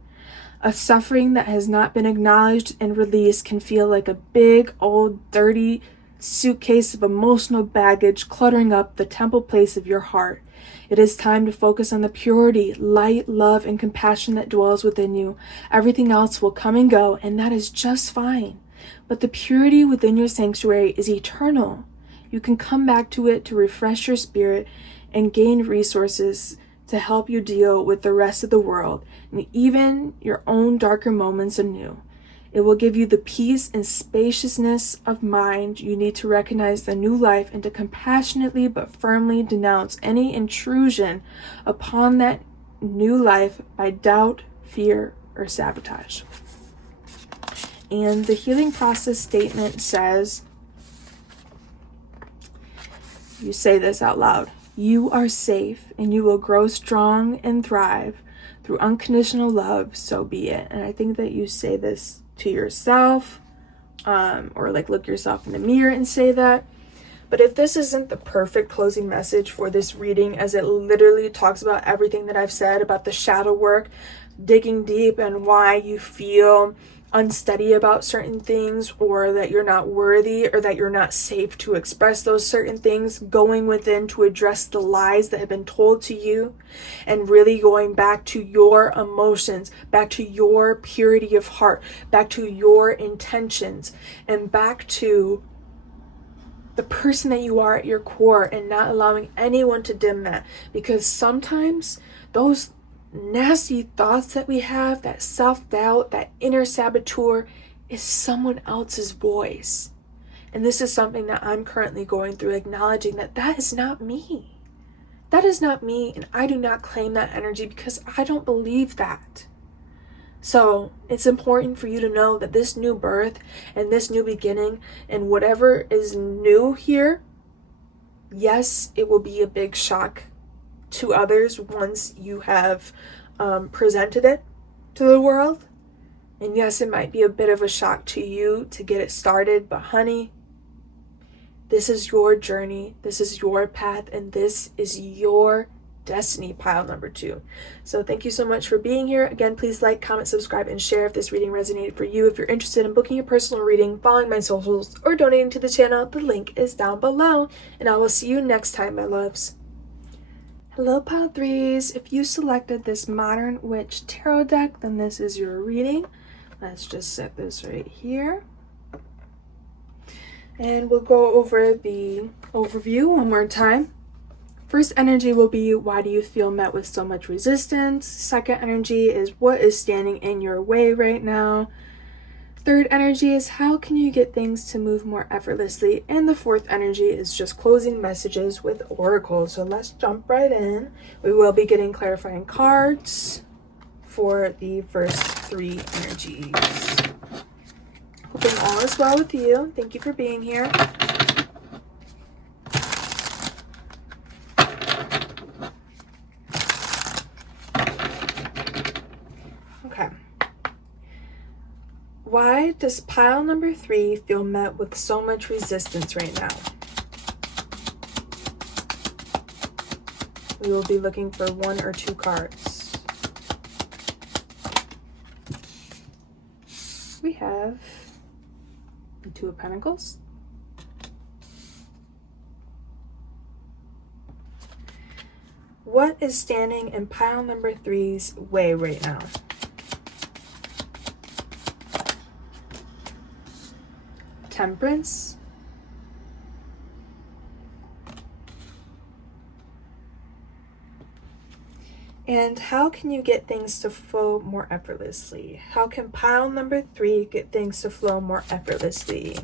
A suffering that has not been acknowledged and released can feel like a big, old, dirty suitcase of emotional baggage cluttering up the temple place of your heart. It is time to focus on the purity, light, love, and compassion that dwells within you. Everything else will come and go, and that is just fine. But the purity within your sanctuary is eternal. You can come back to it to refresh your spirit and gain resources to help you deal with the rest of the world and even your own darker moments anew. It will give you the peace and spaciousness of mind you need to recognize the new life and to compassionately but firmly denounce any intrusion upon that new life by doubt, fear, or sabotage. And the healing process statement says, you say this out loud, you are safe and you will grow strong and thrive through unconditional love, so be it. And I think that you say this to yourself, or like look yourself in the mirror and say that. But if this isn't the perfect closing message for this reading, as it literally talks about everything that I've said about the shadow work, digging deep and why you feel unsteady about certain things, or that you're not worthy, or that you're not safe to express those certain things, going within to address the lies that have been told to you, and really going back to your emotions, back to your purity of heart, back to your intentions, and back to the person that you are at your core, and not allowing anyone to dim that. Because sometimes those nasty thoughts that we have, that self-doubt, that inner saboteur, is someone else's voice. And this is something that I'm currently going through, acknowledging that that is not me. That is not me, and I do not claim that energy because I don't believe that. So it's important for you to know that this new birth and this new beginning and whatever is new here, yes, it will be a big shock to others once you have presented it to the world. And yes, it might be a bit of a shock to you to get it started, but honey, this is your journey, this is your path, and this is your destiny, pile number 2. So thank you so much for being here. Again, please like, comment, subscribe, and share if this reading resonated for you. If you're interested in booking a personal reading, following my socials, or donating to the channel, the link is down below. And I will see you next time, my loves. Hello, pile 3s. If you selected this Modern Witch Tarot deck, then this is your reading. Let's just set this right here. And we'll go over the overview one more time. First energy will be, why do you feel met with so much resistance? Second energy is, what is standing in your way right now? Third energy is, how can you get things to move more effortlessly? And the fourth energy is just closing messages with Oracle. So let's jump right in. We will be getting clarifying cards for the first 3 energies. Hoping all is well with you. Thank you for being here. Okay. Why does pile number 3 feel met with so much resistance right now? We will be looking for 1 or 2 cards. We have the 2 of Pentacles. What is standing in pile number 3's way right now? Temperance. And how can you get things to flow more effortlessly? How can pile number 3 get things to flow more effortlessly?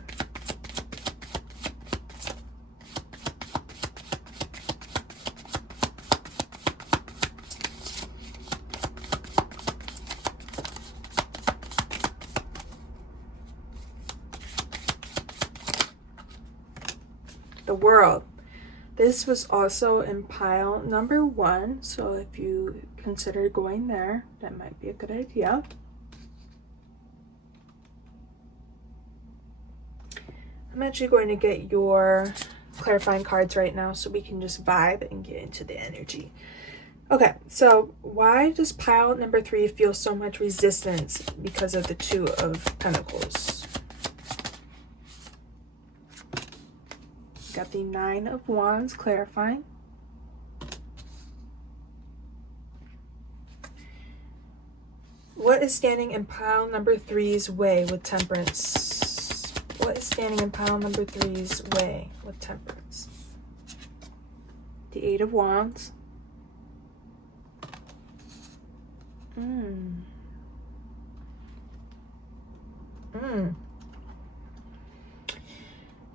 The World. This was also in pile number 1, so if you consider going there, that might be a good idea. I'm actually going to get your clarifying cards right now so we can just vibe and get into the energy. Okay, so why does pile number 3 feel so much resistance? Because of the 2 of Pentacles. Got the 9 of Wands clarifying. What is standing in pile number 3's way with Temperance? What is standing in pile number 3's way with Temperance? The 8 of Wands.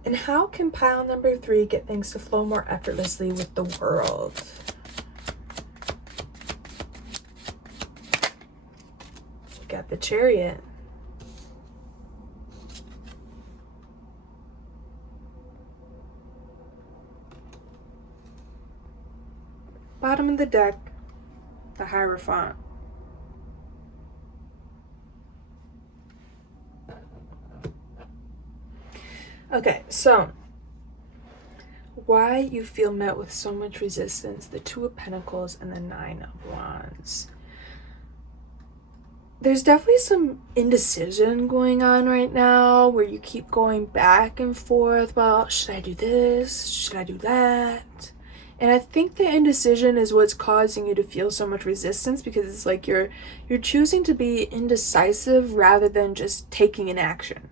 And how can pile number 3 get things to flow more effortlessly with the World? We got the Chariot. Bottom of the deck, the Hierophant. Okay, so why you feel met with so much resistance, the 2 of Pentacles and the 9 of Wands. there's definitely some indecision going on right now where you keep going back and forth. Well, should I do this? Should I do that? And I think the indecision is what's causing you to feel so much resistance, because it's like you're choosing to be indecisive rather than just taking an action,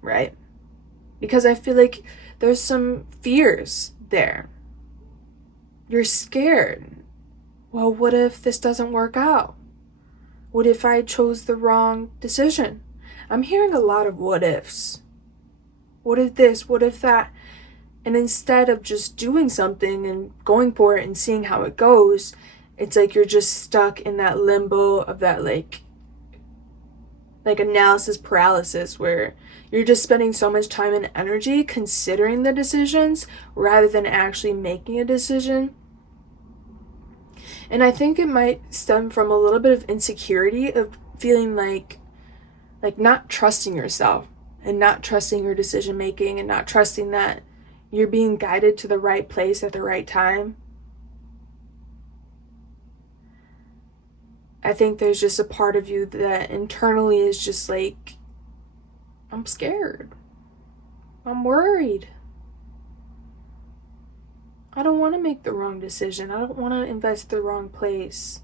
right? Because I feel like there's some fears there. You're scared. Well, what if this doesn't work out? What if I chose the wrong decision? I'm hearing a lot of what ifs. What if this? What if that? And instead of just doing something and going for it and seeing how it goes, it's like you're just stuck in that limbo of that like analysis paralysis, where you're just spending so much time and energy considering the decisions rather than actually making a decision. And I think it might stem from a little bit of insecurity of feeling like not trusting yourself and not trusting your decision making and not trusting that you're being guided to the right place at the right time. I think there's just a part of you that internally is just like, I'm scared. I'm worried. I don't want to make the wrong decision. I don't want to invest the wrong place.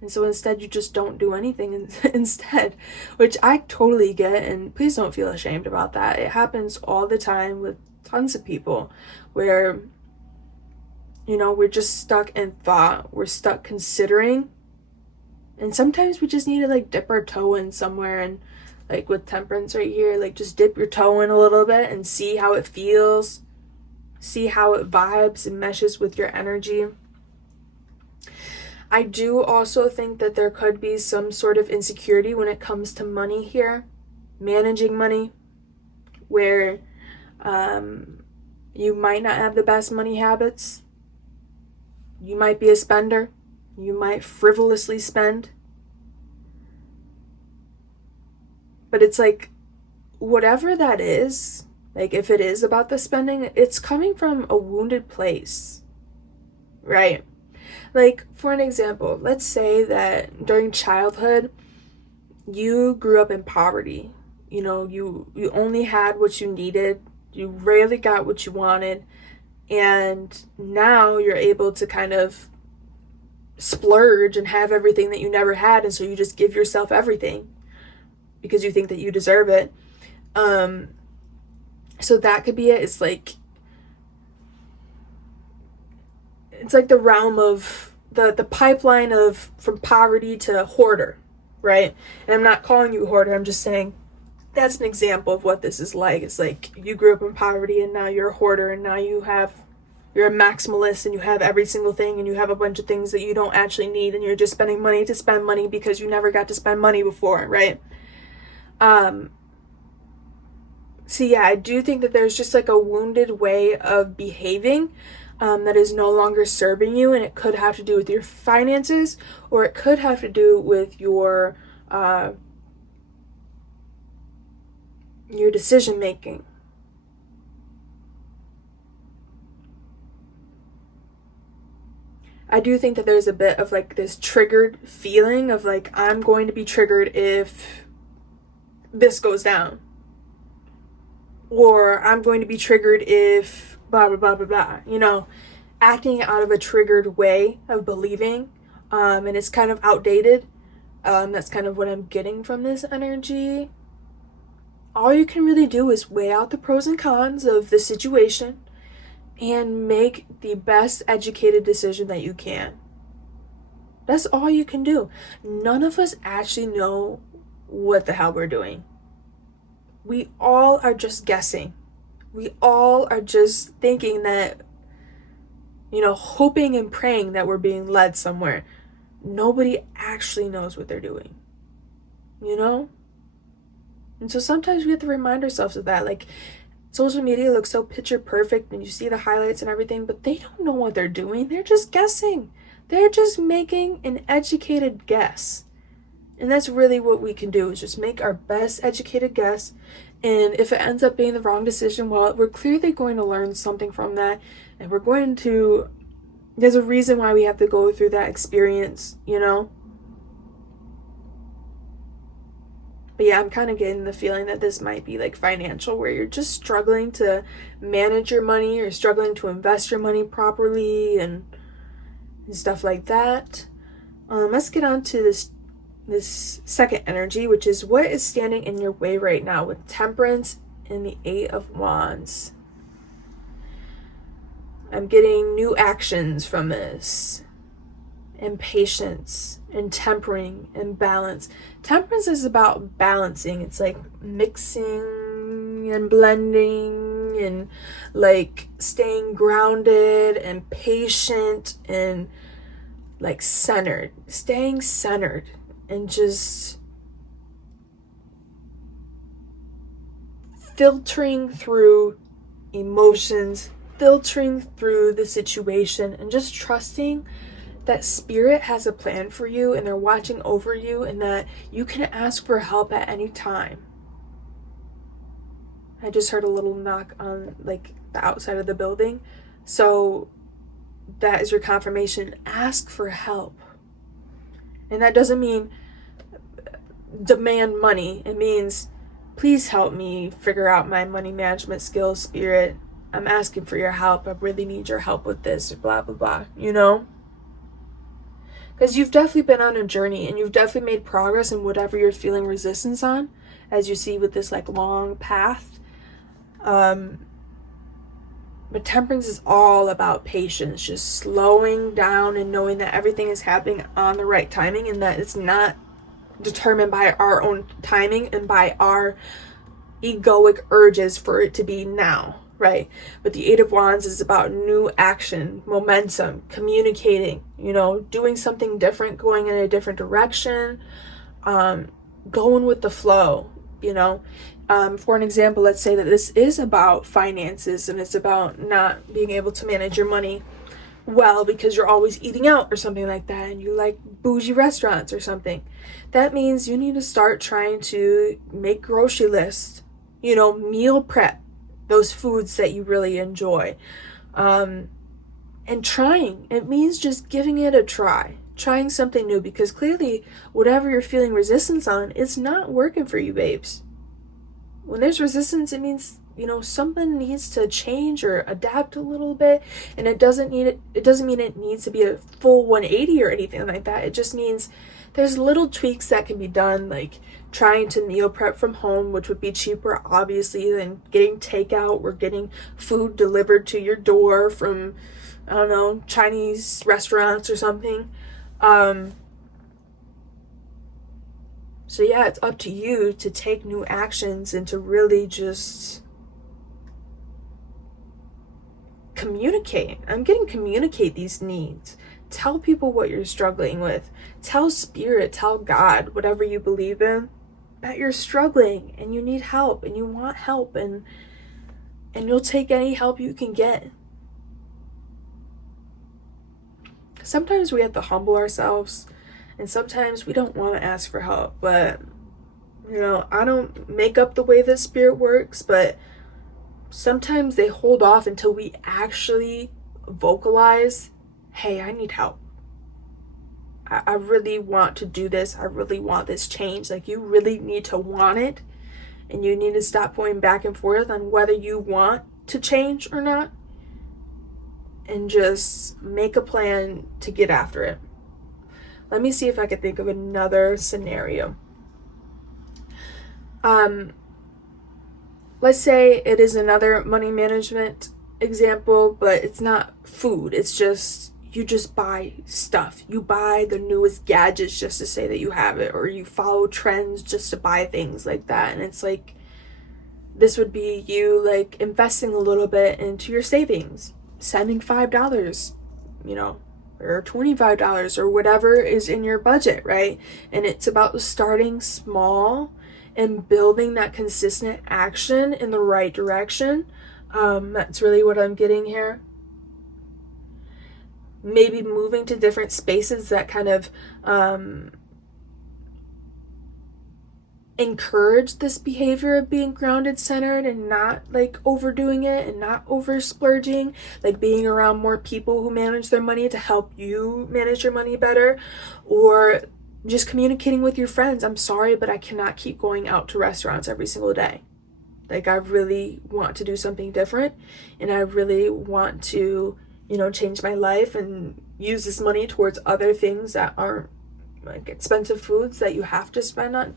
And so instead you just don't do anything instead, which I totally get, and please don't feel ashamed about that. It happens all the time with tons of people where, we're just stuck in thought. We're stuck considering. And sometimes we just need to like dip our toe in somewhere, and like with temperance right here, like just dip your toe in a little bit and see how it feels. See how it vibes and meshes with your energy. I do also think that there could be some sort of insecurity when it comes to money here, managing money, where you might not have the best money habits. You might be a spender. You might frivolously spend. But it's like, whatever that is, like if it is about the spending, it's coming from a wounded place, right? Like, for an example, let's say that during childhood, you grew up in poverty. You only had what you needed. You rarely got what you wanted. And now you're able to kind of splurge and have everything that you never had. And so you just give yourself everything because you think that you deserve it. So that could be it. It's like the realm of the pipeline of from poverty to hoarder, right? And I'm not calling you a hoarder. I'm just saying that's an example of what this is like. It's like you grew up in poverty and now you're a hoarder, and now you're a maximalist and you have every single thing, and you have a bunch of things that you don't actually need, and you're just spending money to spend money because you never got to spend money before, right? So yeah, I do think that there's just like a wounded way of behaving that is no longer serving you, and it could have to do with your finances, or it could have to do with your decision making. I do think that there's a bit of like this triggered feeling of like, I'm going to be triggered if this goes down. Or I'm going to be triggered if blah, blah, blah, blah, blah. Acting out of a triggered way of believing. And it's kind of outdated. That's kind of what I'm getting from this energy. All you can really do is weigh out the pros and cons of the situation and make the best educated decision that you can. That's all you can do. None of us actually know what the hell we're doing. We all are just guessing. We all are just thinking that, hoping and praying that we're being led somewhere. Nobody actually knows what they're doing. And so sometimes we have to remind ourselves of that. Like, social media looks so picture perfect and you see the highlights and everything, but they don't know what they're doing. They're just guessing. They're just making an educated guess. And that's really what we can do, is just make our best educated guess. And if it ends up being the wrong decision, well, we're clearly going to learn something from that. And there's a reason why we have to go through that experience, But yeah, I'm kind of getting the feeling that this might be like financial, where you're just struggling to manage your money or struggling to invest your money properly and stuff like that. Let's get on to this second energy, which is what is standing in your way right now, with Temperance and the Eight of Wands. I'm getting new actions from this, and patience, and tempering, and balance. Temperance is about balancing. It's like mixing and blending and like staying grounded and patient and like centered, staying centered and just filtering through emotions, filtering through the situation, and just trusting that spirit has a plan for you and they're watching over you, and that you can ask for help at any time. I just heard a little knock on like the outside of the building. So that is your confirmation. Ask for help. And that doesn't mean demand money. It means, please help me figure out my money management skills, spirit. I'm asking for your help. I really need your help with this, blah, blah, blah, you know? Because you've definitely been on a journey and you've definitely made progress in whatever you're feeling resistance on, as you see with this like long path. But temperance is all about patience, just slowing down and knowing that everything is happening on the right timing, and that it's not determined by our own timing and by our egoic urges for it to be now, right? But the Eight of Wands is about new action, momentum, communicating, you know, doing something different, going in a different direction, going with the flow, you know. For an example, let's say that this is about finances and it's about not being able to manage your money well because you're always eating out or something like that, and you like bougie restaurants or something. That means you need to start trying to make grocery lists, you know, meal prep those foods that you really enjoy. And trying, it means just giving it a try, trying something new, because clearly whatever you're feeling resistance on, it's not working for you, babes. When there's resistance, it means, you know, something needs to change or adapt a little bit. And it doesn't mean it needs to be a full 180 or anything like that. It just means there's little tweaks that can be done, like trying to meal prep from home, which would be cheaper, obviously, than getting takeout or getting food delivered to your door from, I don't know, Chinese restaurants or something. So yeah, it's up to you to take new actions and to really just communicate. I'm getting communicate these needs. Tell people what you're struggling with. Tell spirit, tell God, whatever you believe in, that you're struggling and you need help and you want help, and you'll take any help you can get. Sometimes we have to humble ourselves, and sometimes we don't want to ask for help. But, you know, I don't make up the way that spirit works, but sometimes they hold off until we actually vocalize, hey, I need help. I really want to do this. I really want this change. Like, you really need to want it, and you need to stop going back and forth on whether you want to change or not, and just make a plan to get after it. Let me see if I can think of another scenario. Let's say it is another money management example, but it's not food. It's just, you just buy stuff. You buy the newest gadgets just to say that you have it, or you follow trends just to buy things like that. And it's like, this would be you like investing a little bit into your savings, sending $5, you know, or $25 or whatever is in your budget, right? And it's about starting small and building that consistent action in the right direction. That's really what I'm getting here. Maybe moving to different spaces that kind of encourage this behavior of being grounded, centered, and not like overdoing it and not over splurging, like being around more people who manage their money to help you manage your money better, or Just communicating with your friends, I'm sorry, but I cannot keep going out to restaurants every single day. Like, I really want to do something different, and I really want to, change my life and use this money towards other things that aren't like expensive foods that you have to spend on.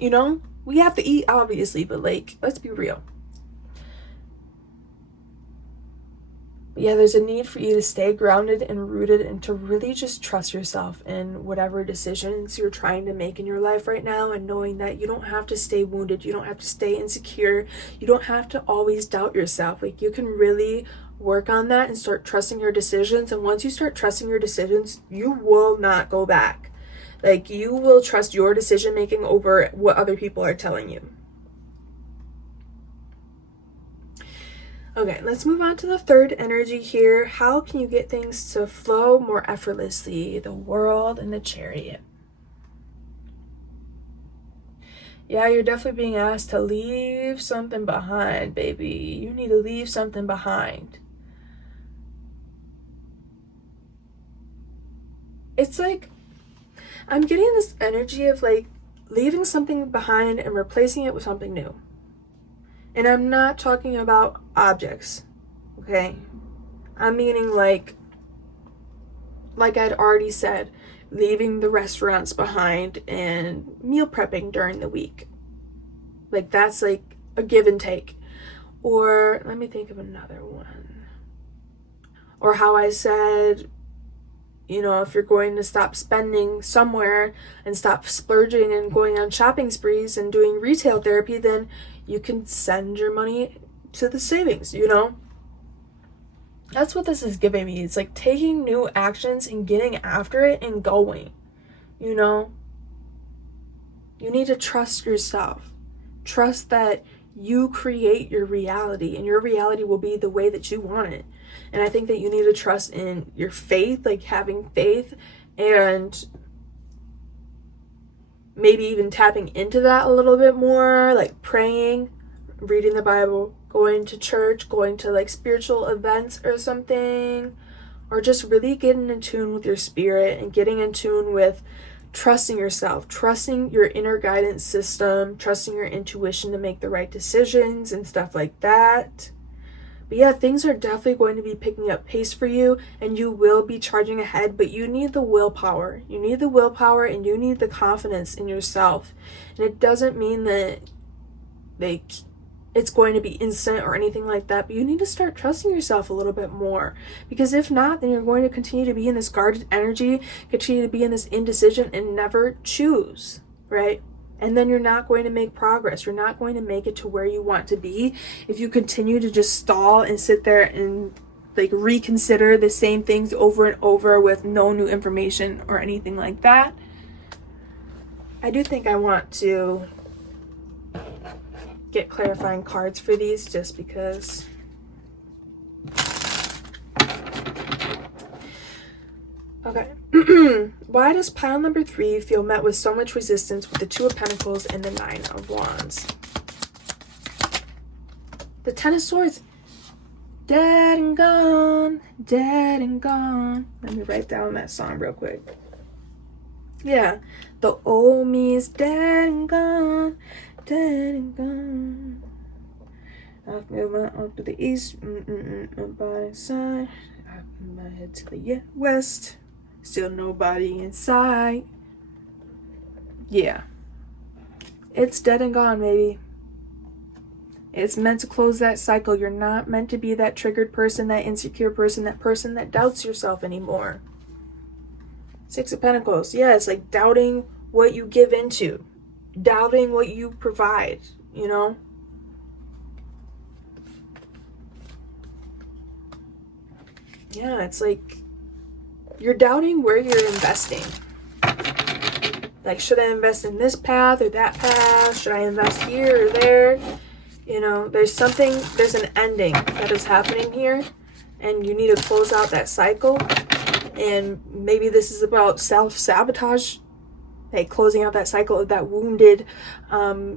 We have to eat, obviously, but like, let's be real. Yeah, there's a need for you to stay grounded and rooted and to really just trust yourself in whatever decisions you're trying to make in your life right now, and knowing that you don't have to stay wounded, you don't have to stay insecure, you don't have to always doubt yourself. Like, you can really work on that and start trusting your decisions. And once you start trusting your decisions, you will not go back. Like, you will trust your decision making over what other people are telling you. Okay, let's move on to the third energy here. How can you get things to flow more effortlessly? The World and the Chariot. Yeah, you're definitely being asked to leave something behind, baby. You need to leave something behind. It's like, I'm getting this energy of like leaving something behind and replacing it with something new. And I'm not talking about objects, okay? I'm meaning like I'd already said, leaving the restaurants behind and meal prepping during the week. Like, that's like a give and take. Or let me think of another one. Or how I said, if you're going to stop spending somewhere and stop splurging and going on shopping sprees and doing retail therapy, then you can send your money to the savings, That's what this is giving me. It's like taking new actions and getting after it and going, You need to trust yourself. Trust that you create your reality, and your reality will be the way that you want it. And I think that you need to trust in your faith, like having faith, and maybe even tapping into that a little bit more, like praying, reading the Bible, going to church, going to like spiritual events or something, or just really getting in tune with your spirit and getting in tune with trusting yourself, trusting your inner guidance system, trusting your intuition to make the right decisions and stuff like that. But yeah, things are definitely going to be picking up pace for you, and you will be charging ahead, but you need the willpower. You need the willpower, and you need the confidence in yourself. And it doesn't mean that it's going to be instant or anything like that, but you need to start trusting yourself a little bit more. Because if not, then you're going to continue to be in this guarded energy, continue to be in this indecision and never choose, right? And then you're not going to make progress. You're not going to make it to where you want to be if you continue to just stall and sit there and like reconsider the same things over and over with no new information or anything like that. I do think I want to get clarifying cards for these just because. Okay. Why does pile number 3 feel met with so much resistance with the 2 of Pentacles and the 9 of Wands? The 10 of Swords. Dead and gone, dead and gone. Let me write down that song real quick. Yeah. The old me is dead and gone, dead and gone. I've moved my arm to the east, my body side. I put my head to the west. Still nobody inside. Yeah. It's dead and gone, baby. It's meant to close that cycle. You're not meant to be that triggered person, that insecure person, that person that doubts yourself anymore. 6 of Pentacles. Yeah, it's like doubting what you give into. Doubting what you provide, Yeah, it's like you're doubting where you're investing. Like, should I invest in this path or that path? Should I invest here or there? There's an ending that is happening here, and you need to close out that cycle. And maybe this is about self-sabotage, like closing out that cycle of that wounded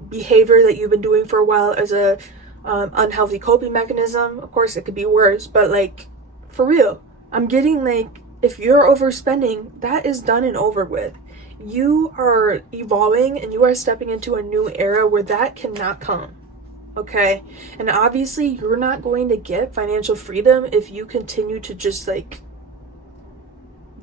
behavior that you've been doing for a while as a unhealthy coping mechanism. Of course, it could be worse, but like, for real, I'm getting like, if you're overspending, that is done and over with. you are evolving and you are stepping into a new era where that cannot come. Okay? And obviously you're not going to get financial freedom if you continue to just like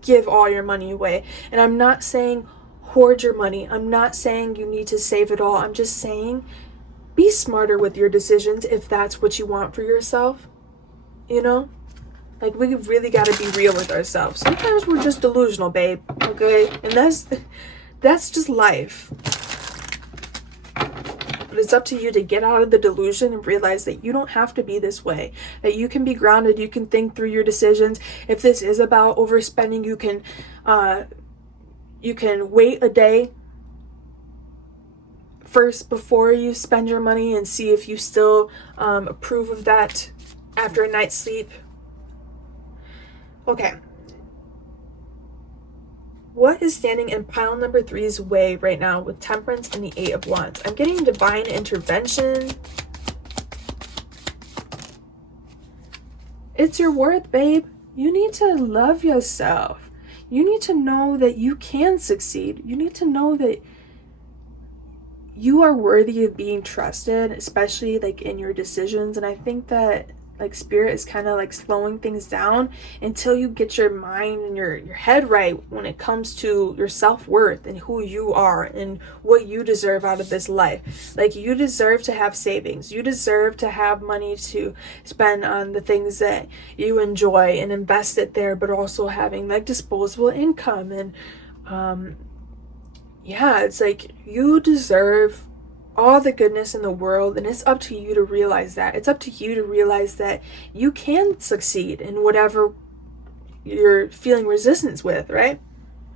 give all your money away. And I'm not saying hoard your money. I'm not saying you need to save it all. I'm just saying be smarter with your decisions if that's what you want for yourself. You know? Like, we really got to be real with ourselves. Sometimes we're just delusional, babe. Okay? And that's just life. But it's up to you to get out of the delusion and realize that you don't have to be this way. That you can be grounded. You can think through your decisions. If this is about overspending, you can wait a day first before you spend your money and see if you still approve of that after a night's sleep. Okay. What is standing in pile number 3's way right now with Temperance and the 8 of Wands? I'm getting divine intervention. It's your worth, babe. You need to love yourself. You need to know that you can succeed. You need to know that you are worthy of being trusted, especially like in your decisions. And I think that like Spirit is kind of like slowing things down until you get your mind and your head right when it comes to your self-worth and who you are and what you deserve out of this life. Like, you deserve to have savings. You deserve to have money to spend on the things that you enjoy and invest it there, but also having like disposable income. And yeah, it's like you deserve all the goodness in the world, and it's up to you to realize that. It's up to you to realize that you can succeed in whatever you're feeling resistance with, right?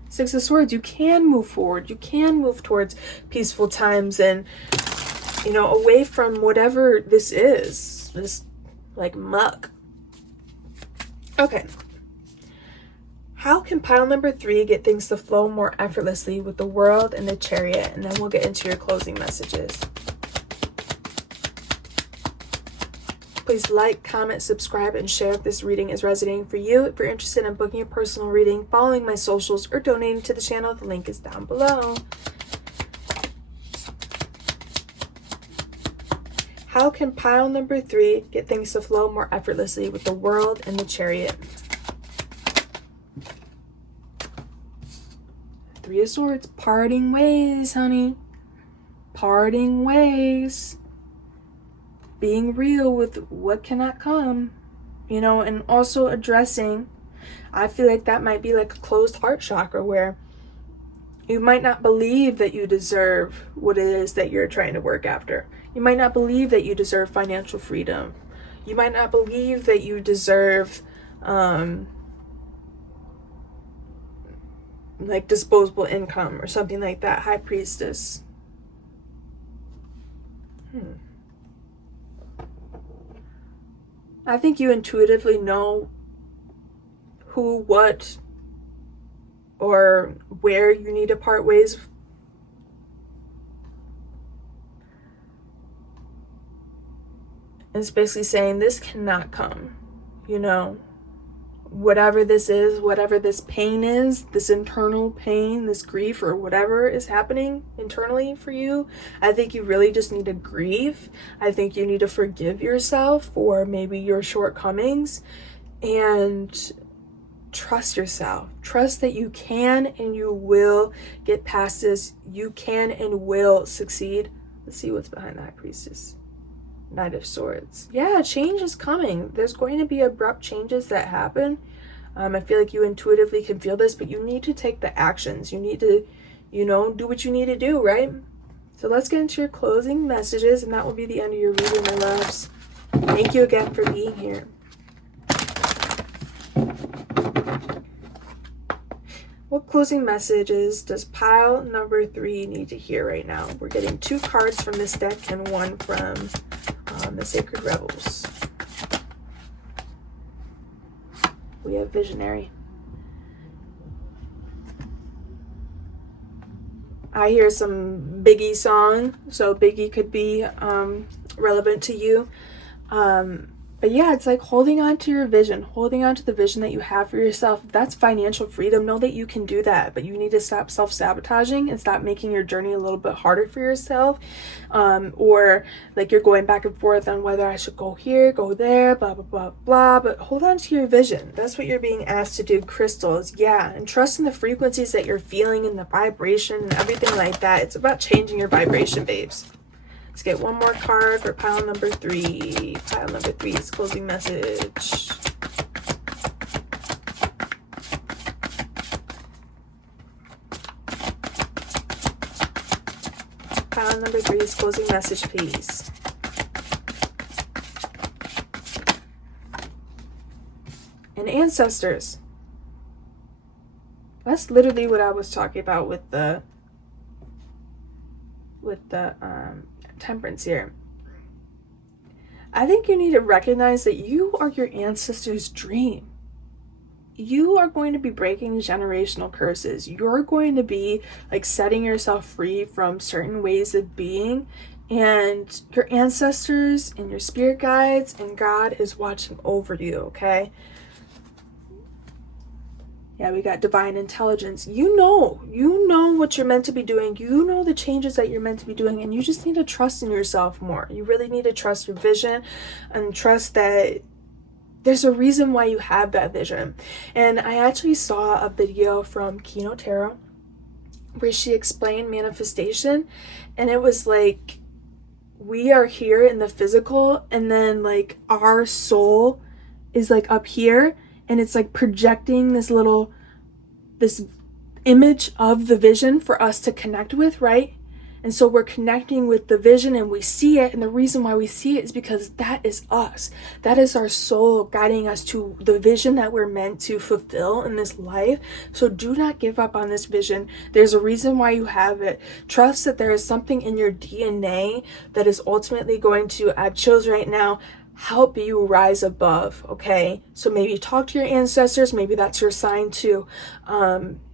6 of Swords, you can move forward. You can move towards peaceful times and, you know, away from whatever this is, this like muck. Okay. How can pile number 3 get things to flow more effortlessly with the World and the Chariot? And then we'll get into your closing messages. Please like, comment, subscribe, and share if this reading is resonating for you. If you're interested in booking a personal reading, following my socials, or donating to the channel, the link is down below. How can pile number 3 get things to flow more effortlessly with the World and the Chariot? 3 of Swords, parting ways, honey. Parting ways. Being real with what cannot come, you know, and also addressing, I feel like that might be like a closed heart chakra where you might not believe that you deserve what it is that you're trying to work after. You might not believe that you deserve financial freedom. You might not believe that you deserve, like disposable income or something like that. High Priestess. I think you intuitively know who, what, or where you need to part ways. And it's basically saying this cannot come, you know. Whatever this is, whatever this pain is, this internal pain, this grief, or whatever is happening internally for you, I think you really just need to grieve. I think you need to forgive yourself for maybe your shortcomings and trust yourself. Trust that you can and you will get past this. You can and will succeed. Let's see what's behind the High Priestess. Knight of Swords. Yeah, change is coming. There's going to be abrupt changes that happen. I feel like you intuitively can feel this, but you need to take the actions. You need to, you know, do what you need to do, right? So let's get into your closing messages, and that will be the end of your reading, my loves. Thank you again for being here. What closing messages does pile number 3 need to hear right now? We're getting 2 cards from this deck and 1 from the Sacred Rebels. We have Visionary. I hear some Biggie song, so Biggie could be relevant to you. But yeah, it's like holding on to your vision, holding on to the vision that you have for yourself. If that's financial freedom, know that you can do that, but you need to stop self-sabotaging and stop making your journey a little bit harder for yourself. Or like you're going back and forth on whether I should go here, go there, blah, blah, blah, blah. But hold on to your vision. That's what you're being asked to do, crystals. Yeah, and trust in the frequencies that you're feeling and the vibration and everything like that. It's about changing your vibration, babes. Let's get one more card for pile number 3. Pile number 3's closing message. Pile number 3's closing message, please. And ancestors. That's literally what I was talking about with the temperance here. I think you need to recognize that you are your ancestors' dream. You are going to be breaking generational curses. You're going to be like setting yourself free from certain ways of being, and your ancestors and your spirit guides and God is watching over you, okay? Yeah, we got divine intelligence. You know what you're meant to be doing. You know the changes that you're meant to be doing, and you just need to trust in yourself more. You really need to trust your vision and trust that there's a reason why you have that vision. And I actually saw a video from Keynote Tarot where she explained manifestation, and it was like we are here in the physical, and then like our soul is like up here, and it's like projecting this image of the vision for us to connect with, right? And so we're connecting with the vision and we see it, and the reason why we see it is because that is us. That is our soul guiding us to the vision that we're meant to fulfill in this life. So do not give up on this vision. There's a reason why you have it. Trust that there is something in your DNA that is ultimately going to, I have chills right now, help you rise above, okay? So maybe talk to your ancestors. Maybe that's your sign to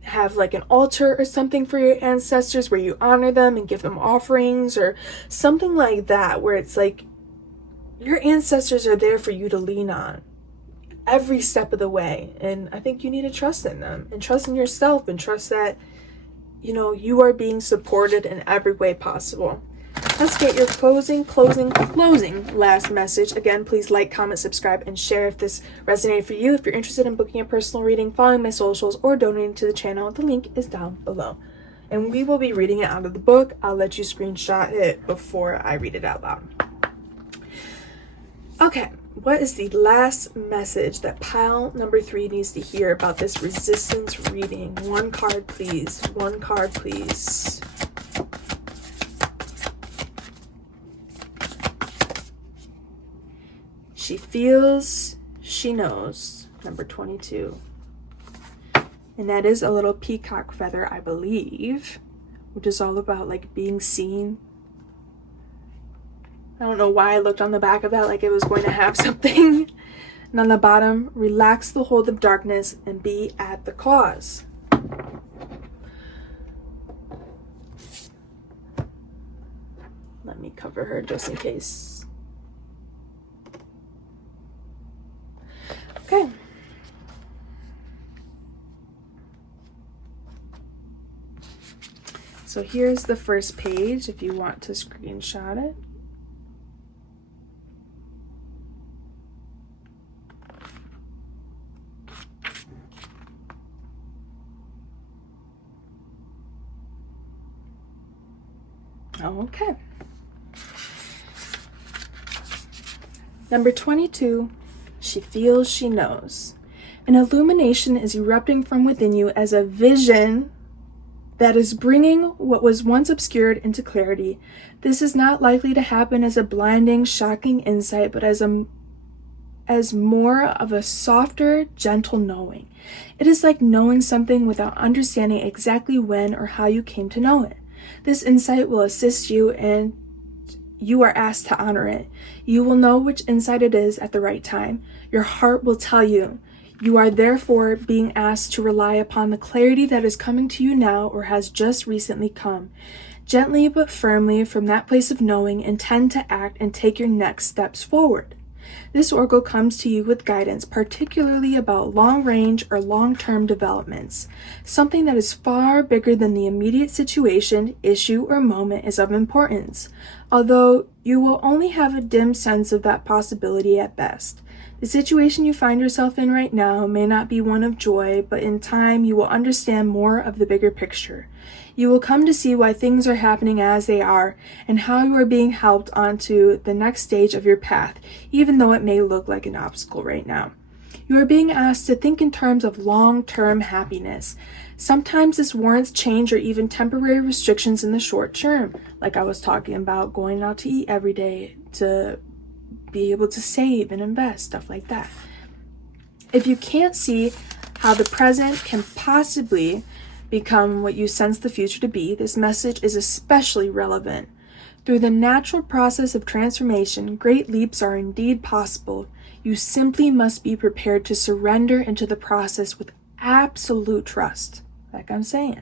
have like an altar or something for your ancestors where you honor them and give them offerings or something like that, where it's like your ancestors are there for you to lean on every step of the way. And I think you need to trust in them and trust in yourself and trust that, you know, you are being supported in every way possible. Let's get your closing last message. Again, please like, comment, subscribe, and share if this resonated for you. If you're interested in booking a personal reading, following my socials, or donating to the channel, the link is down below. And we will be reading it out of the book. I'll let you screenshot it before I read it out loud. Okay, what is the last message that pile number 3 needs to hear about this resistance reading? One card, please. One card, please. She feels, she knows, number 22. And that is a little peacock feather, I believe, which is all about like being seen. I don't know why I looked on the back of that like it was going to have something. And on the bottom, relax the hold of darkness and be at the cause. Let me cover her just in case. Okay. So here's the first page if you want to screenshot it. Okay. Number 22. She feels, she knows. An illumination is erupting from within you as a vision that is bringing what was once obscured into clarity. This is not likely to happen as a blinding, shocking insight, but as more of a softer, gentle knowing. It is like knowing something without understanding exactly when or how you came to know it. This insight will assist you, and you are asked to honor it. You will know which insight it is at the right time. Your heart will tell you. You are therefore being asked to rely upon the clarity that is coming to you now or has just recently come. Gently but firmly from that place of knowing, intend to act and take your next steps forward. This oracle comes to you with guidance, particularly about long-range or long-term developments. Something that is far bigger than the immediate situation, issue, or moment is of importance, although you will only have a dim sense of that possibility at best. The situation you find yourself in right now may not be one of joy, but in time you will understand more of the bigger picture. You will come to see why things are happening as they are and how you are being helped onto the next stage of your path, even though it may look like an obstacle right now. You are being asked to think in terms of long-term happiness. Sometimes this warrants change or even temporary restrictions in the short term, like I was talking about going out to eat every day, to be able to save and invest, stuff like that. If you can't see how the present can possibly become what you sense the future to be, this message is especially relevant. Through the natural process of transformation, great leaps are indeed possible. You simply must be prepared to surrender into the process with absolute trust, like I'm saying.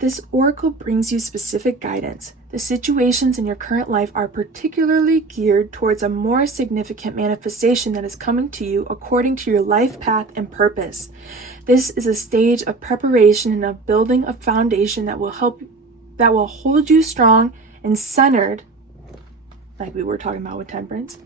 This oracle brings you specific guidance. The situations in your current life are particularly geared towards a more significant manifestation that is coming to you according to your life path and purpose. This is a stage of preparation and of building a foundation that will hold you strong and centered, like we were talking about with temperance.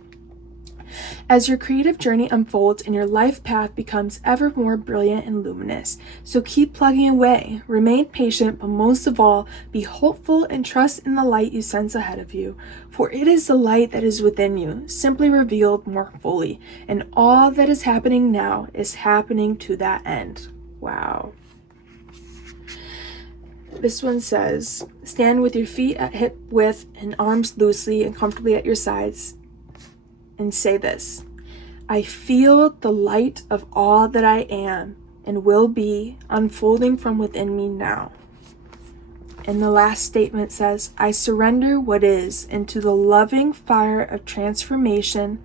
As your creative journey unfolds and your life path becomes ever more brilliant and luminous. So keep plugging away, remain patient, but most of all, be hopeful and trust in the light you sense ahead of you. For it is the light that is within you, simply revealed more fully. And all that is happening now is happening to that end. Wow. This one says, stand with your feet at hip width and arms loosely and comfortably at your sides. And say this: I feel the light of all that I am and will be unfolding from within me now. And the last statement says, I surrender what is into the loving fire of transformation,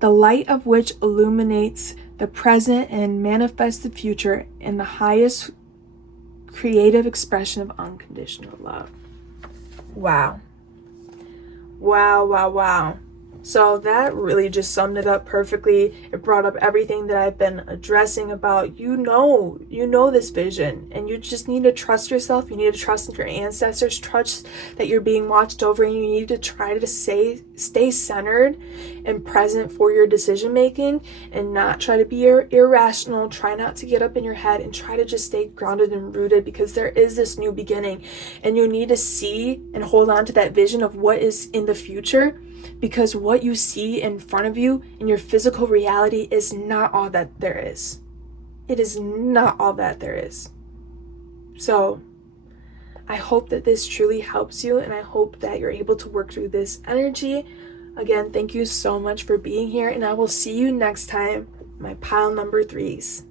the light of which illuminates the present and manifests the future in the highest creative expression of unconditional love. Wow. Wow, wow, wow. So that really just summed it up perfectly. It brought up everything that I've been addressing about, you know this vision, and you just need to trust yourself. You need to trust in your ancestors, trust that you're being watched over, and you need to try to stay centered and present for your decision making and not try to be irrational. Try not to get up in your head and try to just stay grounded and rooted, because there is this new beginning and you need to see and hold on to that vision of what is in the future. Because what you see in front of you in your physical reality is not all that there is. It is not all that there is. So I hope that this truly helps you, and I hope that you're able to work through this energy. Again, thank you so much for being here, and I will see you next time, my pile number 3s.